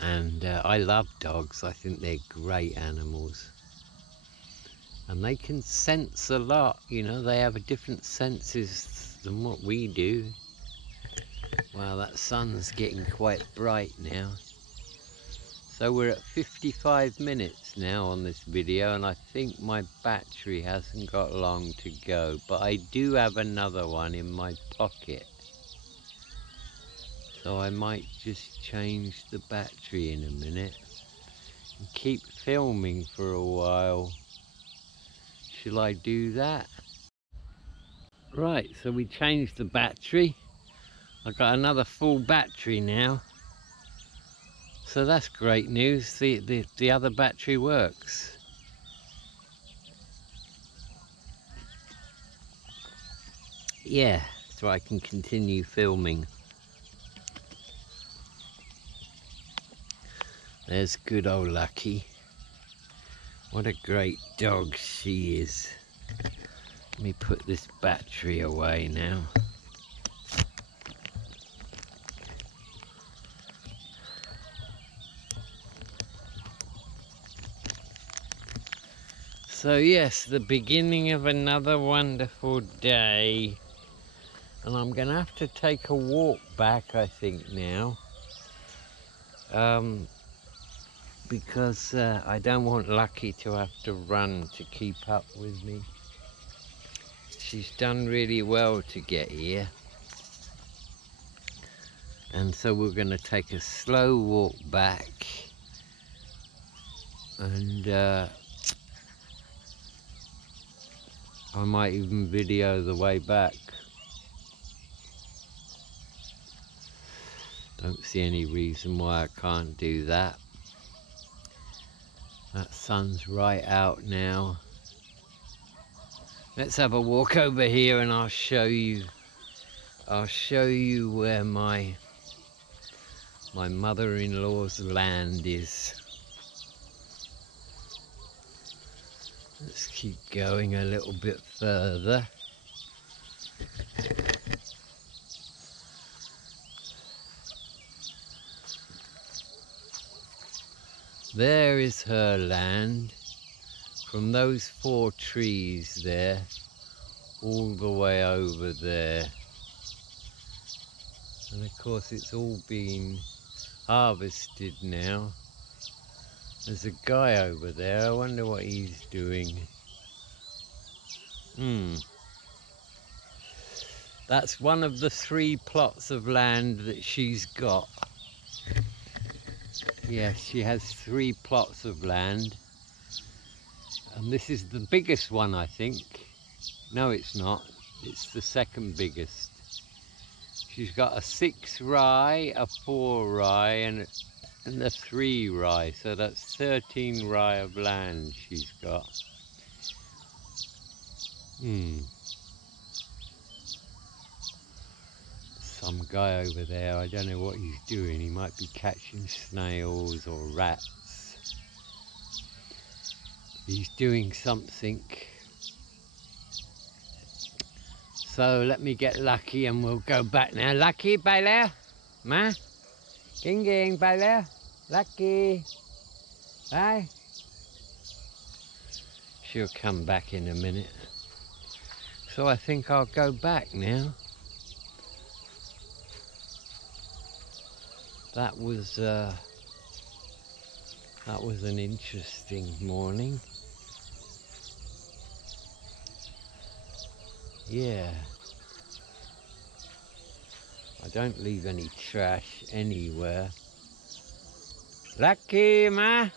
And I love dogs. I think they're great animals. And they can sense a lot, you know, they have different senses than what we do. Wow, that sun's getting quite bright now. So we're at 55 minutes now on this video, and I think my battery hasn't got long to go, but I do have another one in my pocket. So I might just change the battery in a minute. and keep filming for a while. Shall I do that? Right, so we changed the battery. I've got another full battery now. So that's great news. The other battery works. Yeah, so I can continue filming. There's good old Lucky. What a great dog she is. Let me put this battery away now. So yes, the beginning of another wonderful day. And I'm going to have to take a walk back, I think, now. Because I don't want Lucky to have to run to keep up with me. She's done really well to get here. And so we're going to take a slow walk back. And I might even video the way back. Don't see any reason why I can't do that. That sun's right out now. Let's have a walk over here and I'll show you where my mother-in-law's land is. Let's keep going a little bit further. There is her land, from those 4 trees there, all the way over there. And of course it's all been harvested now. There's a guy over there, I wonder what he's doing. That's one of the 3 plots of land that she's got. Yes, she has 3 plots of land. And this is the biggest one, I think. No, it's not. It's the second biggest. She's got a 6 rye, a 4 rye, and a 3 rye. So that's 13 rye of land she's got. Some guy over there, I don't know what he's doing. He might be catching snails or rats. He's doing something. So let me get Lucky and we'll go back now. Lucky, bay there? Ma? Ging ging, bay there? Lucky? Hey? She'll come back in a minute. So I think I'll go back now. That was an interesting morning. Yeah. I don't leave any trash anywhere. Lucky, ma?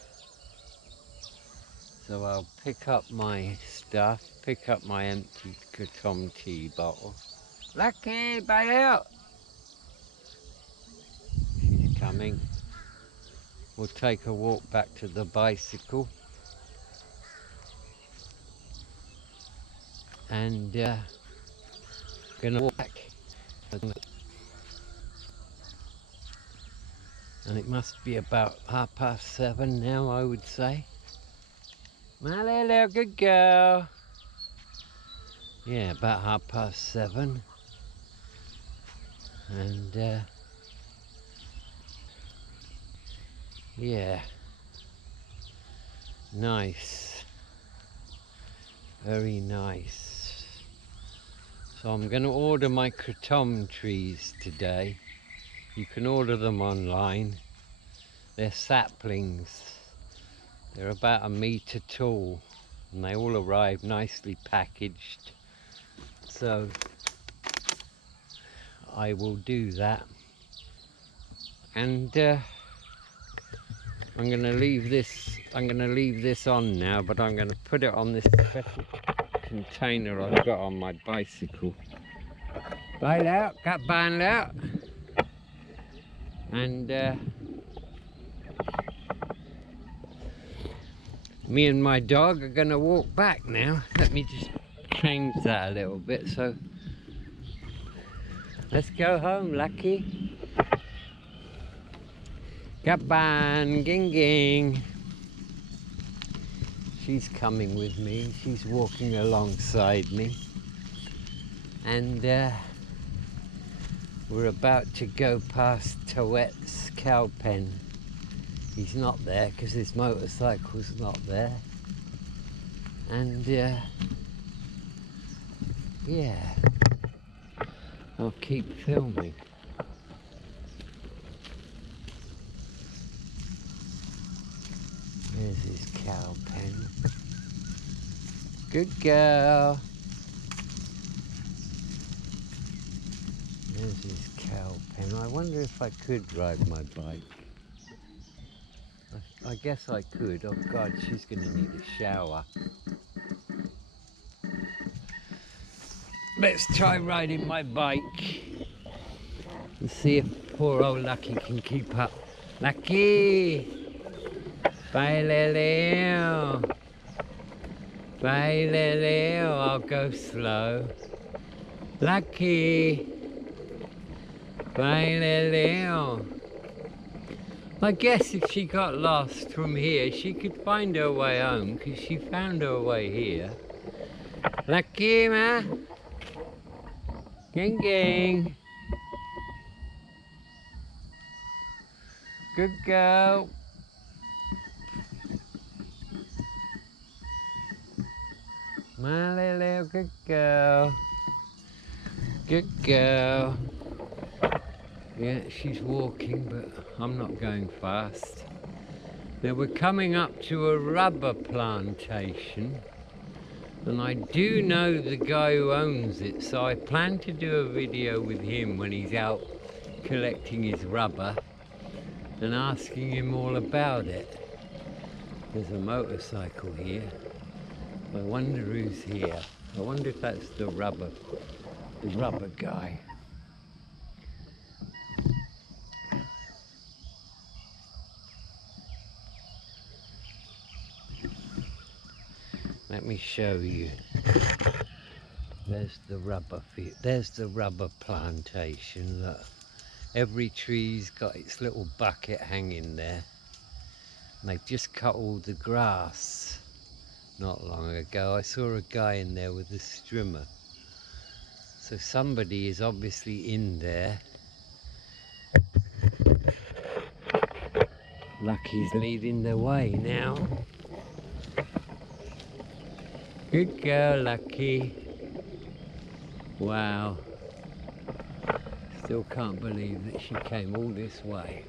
So I'll pick up my stuff, pick up my empty Kratom tea bottle. Lucky, bail out! She's coming. We'll take a walk back to the bicycle. And gonna walk back. And it must be about 7:30 now, I would say. My little good girl. Yeah, about 7:30. And yeah, nice, very nice. So I'm going to order my kratom trees today. You can order them online. They're saplings. They're about 1 meter tall and they all arrive nicely packaged. So I will do that. And I'm going to leave this on now, but I'm going to put it on this special container I've got on my bicycle. Bail out, got bailed out. And me and my dog are going to walk back now. Let me just change that a little bit. So let's go home, Lucky. Kapan, ging ging. She's coming with me. She's walking alongside me. And we're about to go past Tawet's cow pen. He's not there because his motorcycle's not there. And yeah, I'll keep filming. There's his cow pen. Good girl. There's his cow pen. I wonder if I could ride my bike. I guess I could. Oh God, she's going to need a shower. Let's try riding my bike and see if poor old Lucky can keep up. Lucky! Baileleo! Baileleo! I'll go slow. Lucky! Baileleo! I guess if she got lost from here, she could find her way home, because she found her way here. Lucky, ma? Ging ging. Good girl. My little good girl. Good girl. Yeah, she's walking, but I'm not going fast. Now we're coming up to a rubber plantation, and I do know the guy who owns it, so I plan to do a video with him when he's out collecting his rubber and asking him all about it. There's a motorcycle here. I wonder who's here. I wonder if that's the rubber guy. Let me show you. There's the rubber field. There's the rubber plantation. Look, every tree's got its little bucket hanging there. And they've just cut all the grass not long ago. I saw a guy in there with a strimmer. So somebody is obviously in there. Lucky's leading the way now. Good girl, Lucky. Wow. Still can't believe that she came all this way.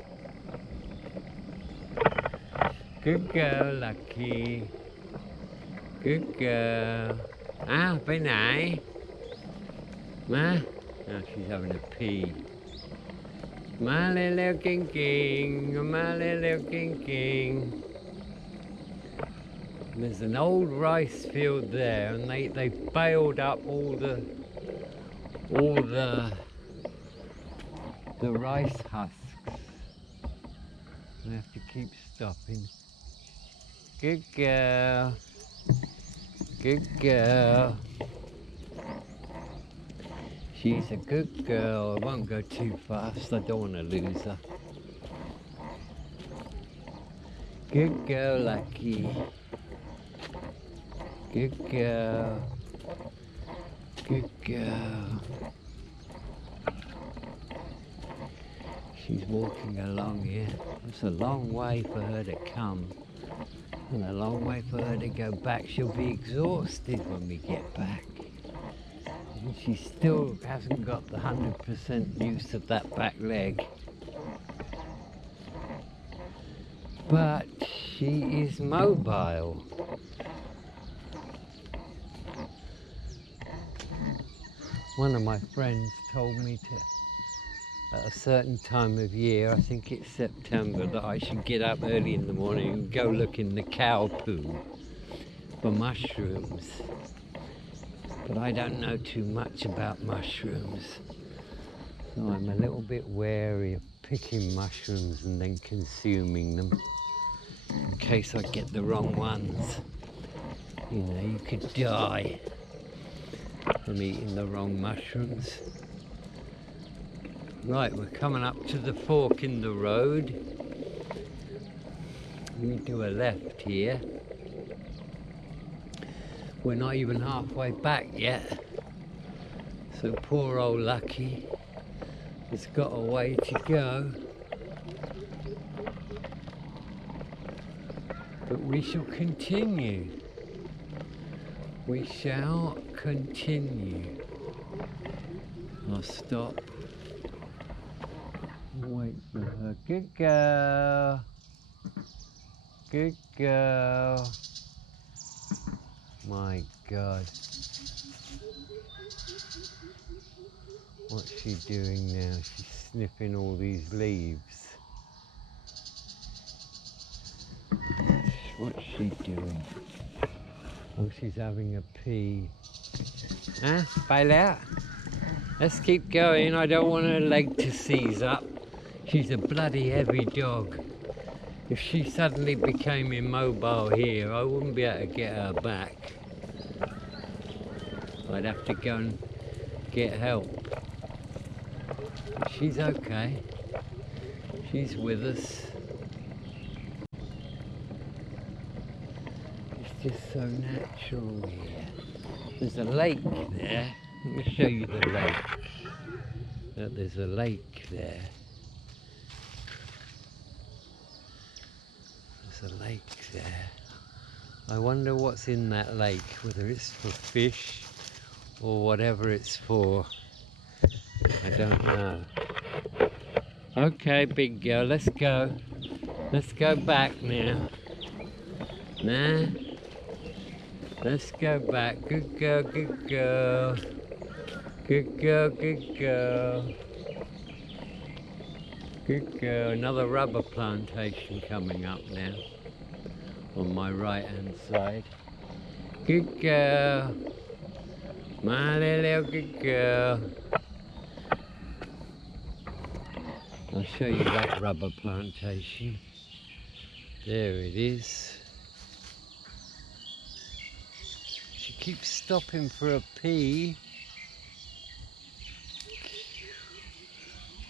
Good girl, Lucky. Good girl. Ah, by nãy. Ma? Oh, she's having a pee. Ma little king king. Ma little king king. There's an old rice field there, and they baled up all the rice husks. I have to keep stopping. Good girl. Good girl. She's a good girl. I won't go too fast. I don't want to lose her. Good girl, Lucky. Good girl. Good girl. She's walking along here. It's a long way for her to come, and a long way for her to go back. She'll be exhausted when we get back. And she still hasn't got the 100% use of that back leg. But she is mobile. One of my friends told me to at a certain time of year, I think it's September, that I should get up early in the morning and go look in the cow poo for mushrooms. But I don't know too much about mushrooms, so I'm a little bit wary of picking mushrooms and then consuming them in case I get the wrong ones. You know, you could die from eating the wrong mushrooms. Right, we're coming up to the fork in the road. We do a left here. We're not even halfway back yet. So poor old Lucky has got a way to go. But we shall continue. We shall continue. I'll stop. Wait for her. Good girl. Good girl. My God. What's she doing now? She's sniffing all these leaves. What's she doing? Oh, she's having a pee. Huh? Bail out? Let's keep going. I don't want her leg to seize up. She's a bloody heavy dog. If she suddenly became immobile here, I wouldn't be able to get her back. I'd have to go and get help. But she's okay. She's with us. It's just so natural here. There's a lake there. Let me show you the lake. Look, there's a lake there. There's a lake there. I wonder what's in that lake, whether it's for fish or whatever it's for. I don't know. Okay, big girl, let's go. Let's go back now. Nah. Let's go back. Good girl, good girl. Good girl, good girl. Good girl. Another rubber plantation coming up now on my right hand side. Good girl. My little good girl. I'll show you that rubber plantation. There it is. She keeps stopping for a pee.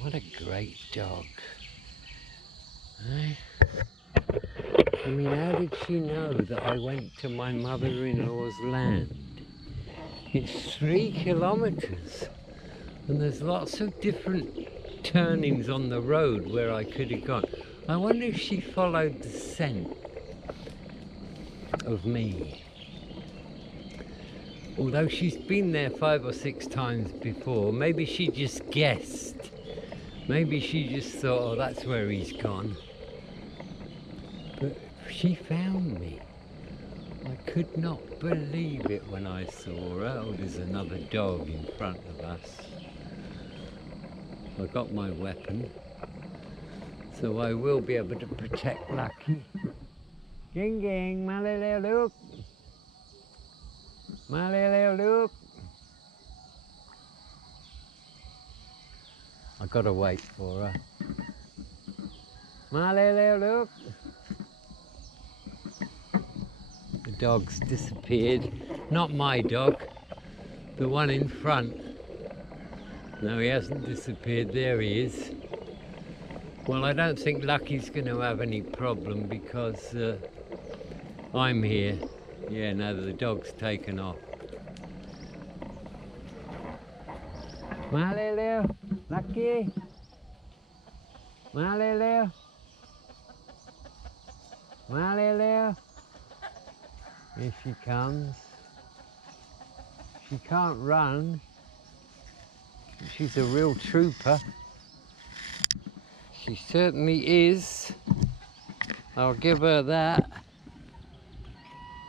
What a great dog. Eh? I mean, how did she know that I went to my mother-in-law's land? It's 3 kilometers, and there's lots of different turnings on the road where I could have gone. I wonder if she followed the scent of me. Although she's been there 5 or 6 times before, maybe she just guessed. Maybe she just thought, oh, that's where he's gone. But she found me. I could not believe it when I saw her. Oh, there's another dog in front of us. I got my weapon, so I will be able to protect Lucky. Ging ging, my little Luke. My little Luke. I gotta wait for her. My little Luke. The dog's disappeared. Not my dog, the one in front. No, he hasn't disappeared. There he is. Well, I don't think Lucky's going to have any problem because I'm here. Yeah, no, the dog's taken off. Malele, Lucky. Malele. Malele. Here she comes. She can't run. She's a real trooper. She certainly is. I'll give her that.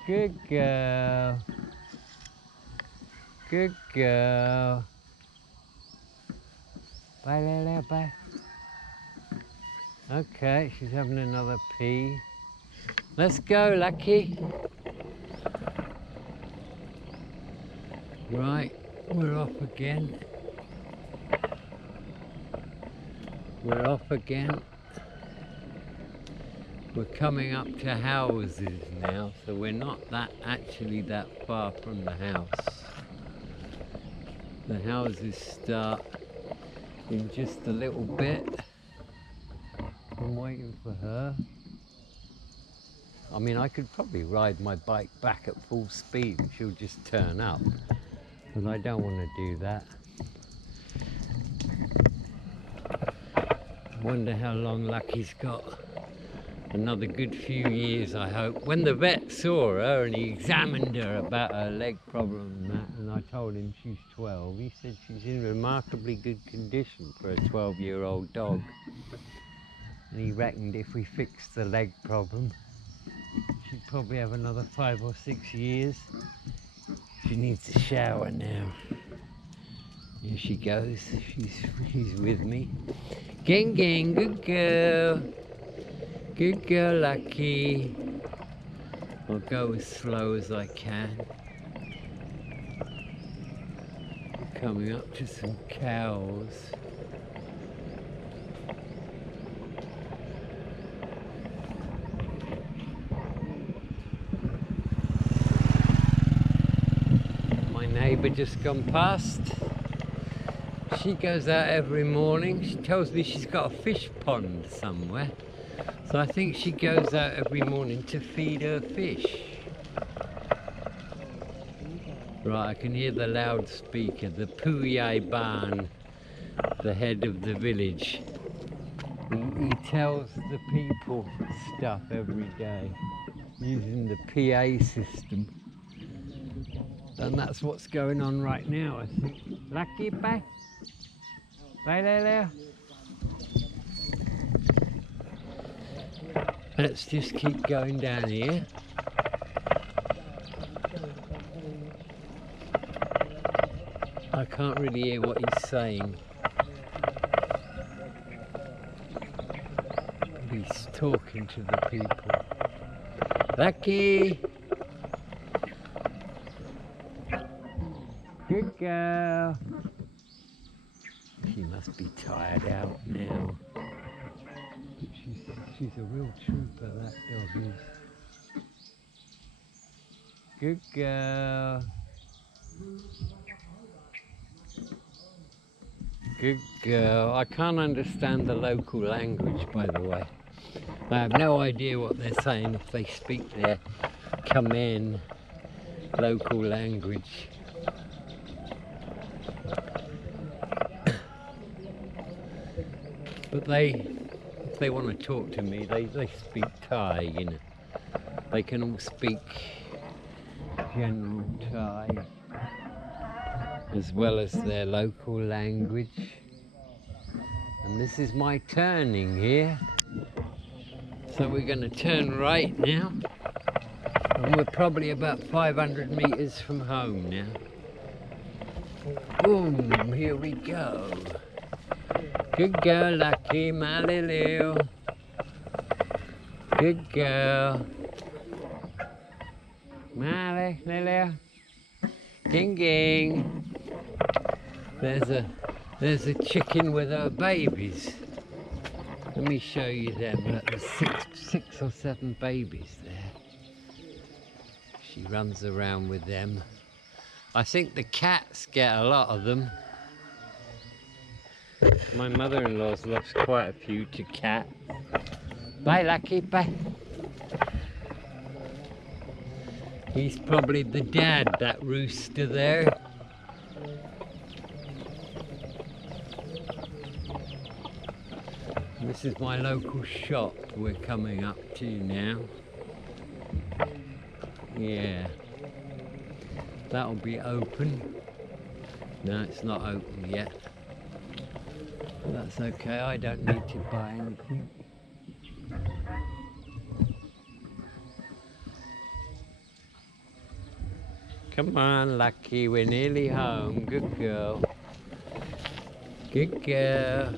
Good girl. Good girl. Bye, Lele, bye. Okay, she's having another pee. Let's go, Lucky. Right, we're off again. We're off again. We're coming up to houses now, so we're not actually that far from the house. The houses start in just a little bit. I'm waiting for her. I mean, I could probably ride my bike back at full speed and she'll just turn up, but I don't want to do that. Wonder how long Lucky's got. Another good few years, I hope. When the vet saw her and he examined her about her leg problem and I told him she's 12, he said she's in remarkably good condition for a 12-year-old dog. And he reckoned if we fixed the leg problem, she'd probably have another 5 or 6 years. She needs a shower now. Here she goes. She's with me. Gang, gang, good girl. Good girl, Lucky. I'll go as slow as I can. We're coming up to some cows. My neighbour just gone past. She goes out every morning. She tells me she's got a fish pond somewhere. So I think she goes out every morning to feed her fish. Right, I can hear the loudspeaker, the Puyai Ban, the head of the village. He tells the people stuff every day using the PA system. And that's what's going on right now, I think. Lucky, bye. Bye, Lele. Let's just keep going down here. I can't really hear what he's saying. He's talking to the people. Lucky! Good girl! She must be tired out now. She's a real trooper, that dog is. Good girl. Good girl. I can't understand the local language, by the way. I have no idea what they're saying if they speak their Khmer local language. But if they want to talk to me, they speak Thai, you know. They can all speak general Thai as well as their local language. And this is my turning here. So we're going to turn right now. And we're probably about 500 meters from home now. Boom, here we go. Good girl, Lucky, my little. Good girl. My little. Ging ging. There's a chicken with her babies. Let me show you them. Look, there's six or seven babies there. She runs around with them. I think the cats get a lot of them. My mother-in-law's lost quite a few to cats. Bye, Lucky, bye. He's probably the dad, that rooster there. This is my local shop we're coming up to now. Yeah. That'll be open. No, it's not open yet. That's okay, I don't need to buy anything. Come on, Lucky, we're nearly home. Good girl. Good girl.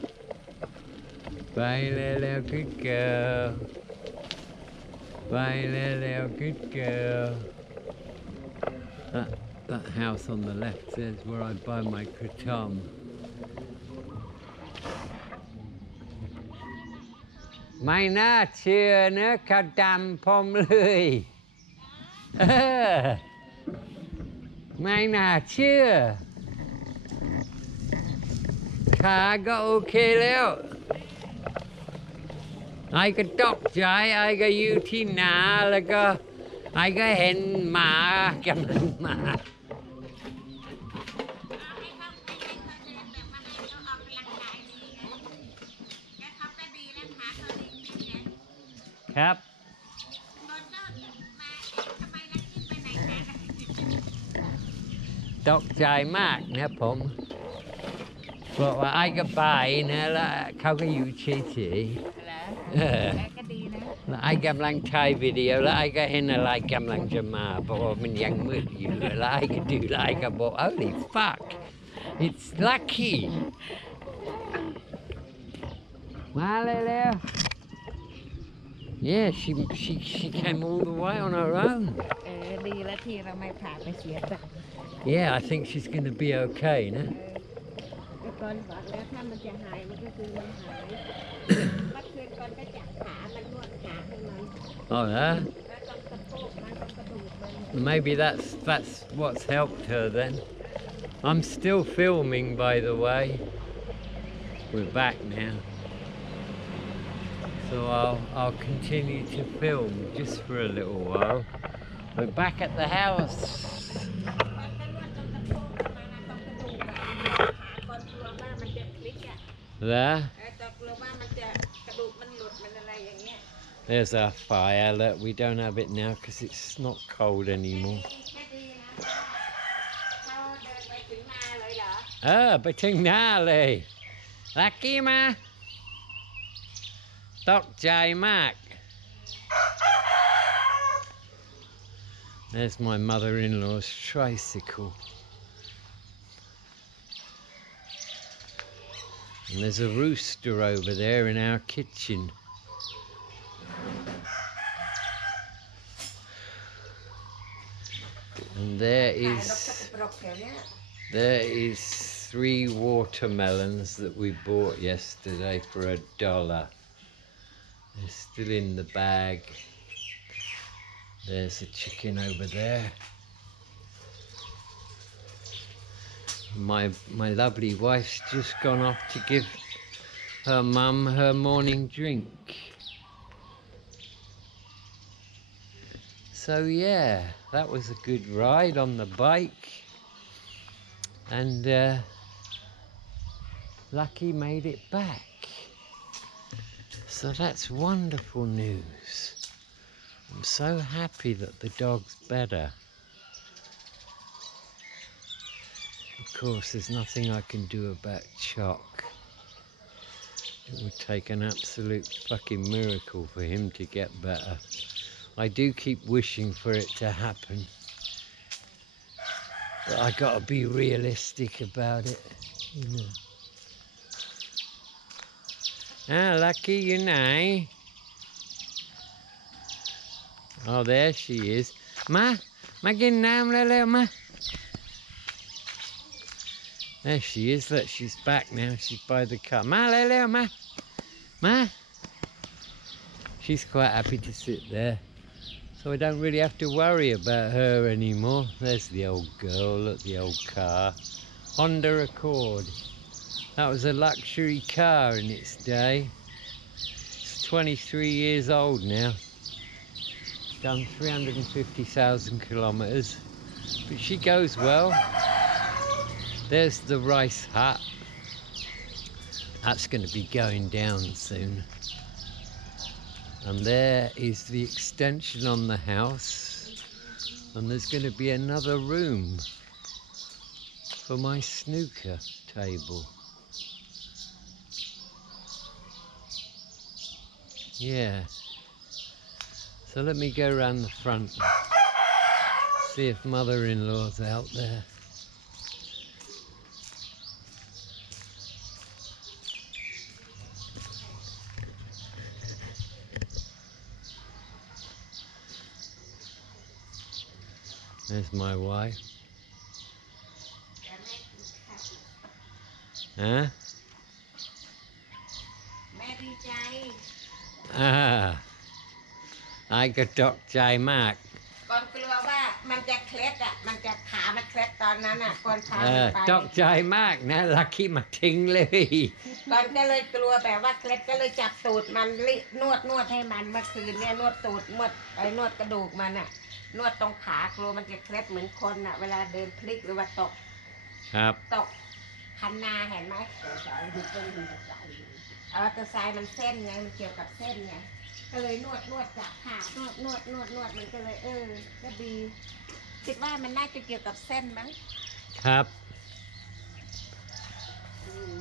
Bye, Lilo, good girl. Bye, Lilo, good girl. That house on the left says where I buy my kratom. ไม่น่าเชื่อเนอะเขาดำผมเลยไม่น่าเชื่อขาก็โอเคแล้วไอ้ก็ตกใจไอ้ก็อยู่ที่นาแล้วก็ไอ้ก็เห็นหมากำลังมาครับตกใจมากนะผมบอกว่าไอ้ก็ไปนะแล้วเขาก็อยู่เฉยๆก็ดีนะแล้วไอ้กำลังถ่ายวิดีโอแล้วไอ้ก็เห็นอะไรกำลังจะมาเพราะว่ามันยังมืดอยู่แล้วไอ้ก็ดูแล้วไอ้ก็บอก holy fuck it's lucky มาเลยเร็ว Yeah, she came all the way on her own. ดีแล้วที่เราไม่พาไปเสียตังค์ Yeah, I think she's going to be okay นะก่อนบอกแล้วถ้ามันจะหายมันก็คือมันหายเมื่อคืนก่อนก็จับขามันนวดขาให้มัน Oh, yeah? แล้วต้องกระโปงมันต้องกระดูกมัน Maybe that's what's helped her then. I'm still filming, by the way. We're back now. So I'll continue to film just for a little while. We're back at the house. There. There's our fire. Look, we don't have it now because it's not cold anymore. ไปถึงหน้าเลยลักกี้มาตกใจมาก There's my mother-in-law's tricycle. And there's a rooster over there in our kitchen. And there is 3 watermelons that we bought yesterday for $1. They're still in the bag. There's a chicken over there. My lovely wife's just gone off to give her mum her morning drink. So yeah, that was a good ride on the bike. And Lucky made it back. So that's wonderful news. I'm so happy that the dog's better. Of course, there's nothing I can do about Choc. It would take an absolute fucking miracle for him to get better. I do keep wishing for it to happen. But I gotta be realistic about it, you know. Lucky, you know. Oh, there she is. Ma get down, ma. There she is. Look, she's back now. She's by the car. Ma. She's quite happy to sit there. So I don't really have to worry about her anymore. There's the old girl. Look, the old car. Honda Accord. That was a luxury car in its day. It's 23 years old now. Done 350,000 kilometers. But she goes well. There's the rice hut. That's going to be going down soon. And there is the extension on the house. And there's going to be another room for my snooker table. Yeah. So let me go around the front and see if mother-in-law's out there. There's my wife. แต่แม่กินข้าว Huh? แม่ดีใจ Ah, I got Dr. J Mac. ก่อนกลัวว่ามันจะเคล็ดอ่ะมันจะขามันเคล็ดตอนนั้นอ่ะก่อนพามันไป Dr. J Mac นะลักกี้มาทิ้งเลย ก่อนก็เลยกลัวแบบว่าเคล็ดก็เลยจับตูดมันนวดให้มันเมื่อคืนเนี่ยนวดตูดนวดกระดูกมันอ่ะ นวดตรงขากลัวมันจะเคล็ดเหมือนคนอ่ะเวลาเดินพลิกหรือว่าตก ครับ ตกคันนาเห็นไหมตัวสายมันมันเส้นไงมันเกี่ยวกับเส้นไงก็เลยนวดจับขานวดมันก็เลยก็ดีคิดว่ามันน่าจะเกี่ยวกับเส้นมั้ง ครับ อืม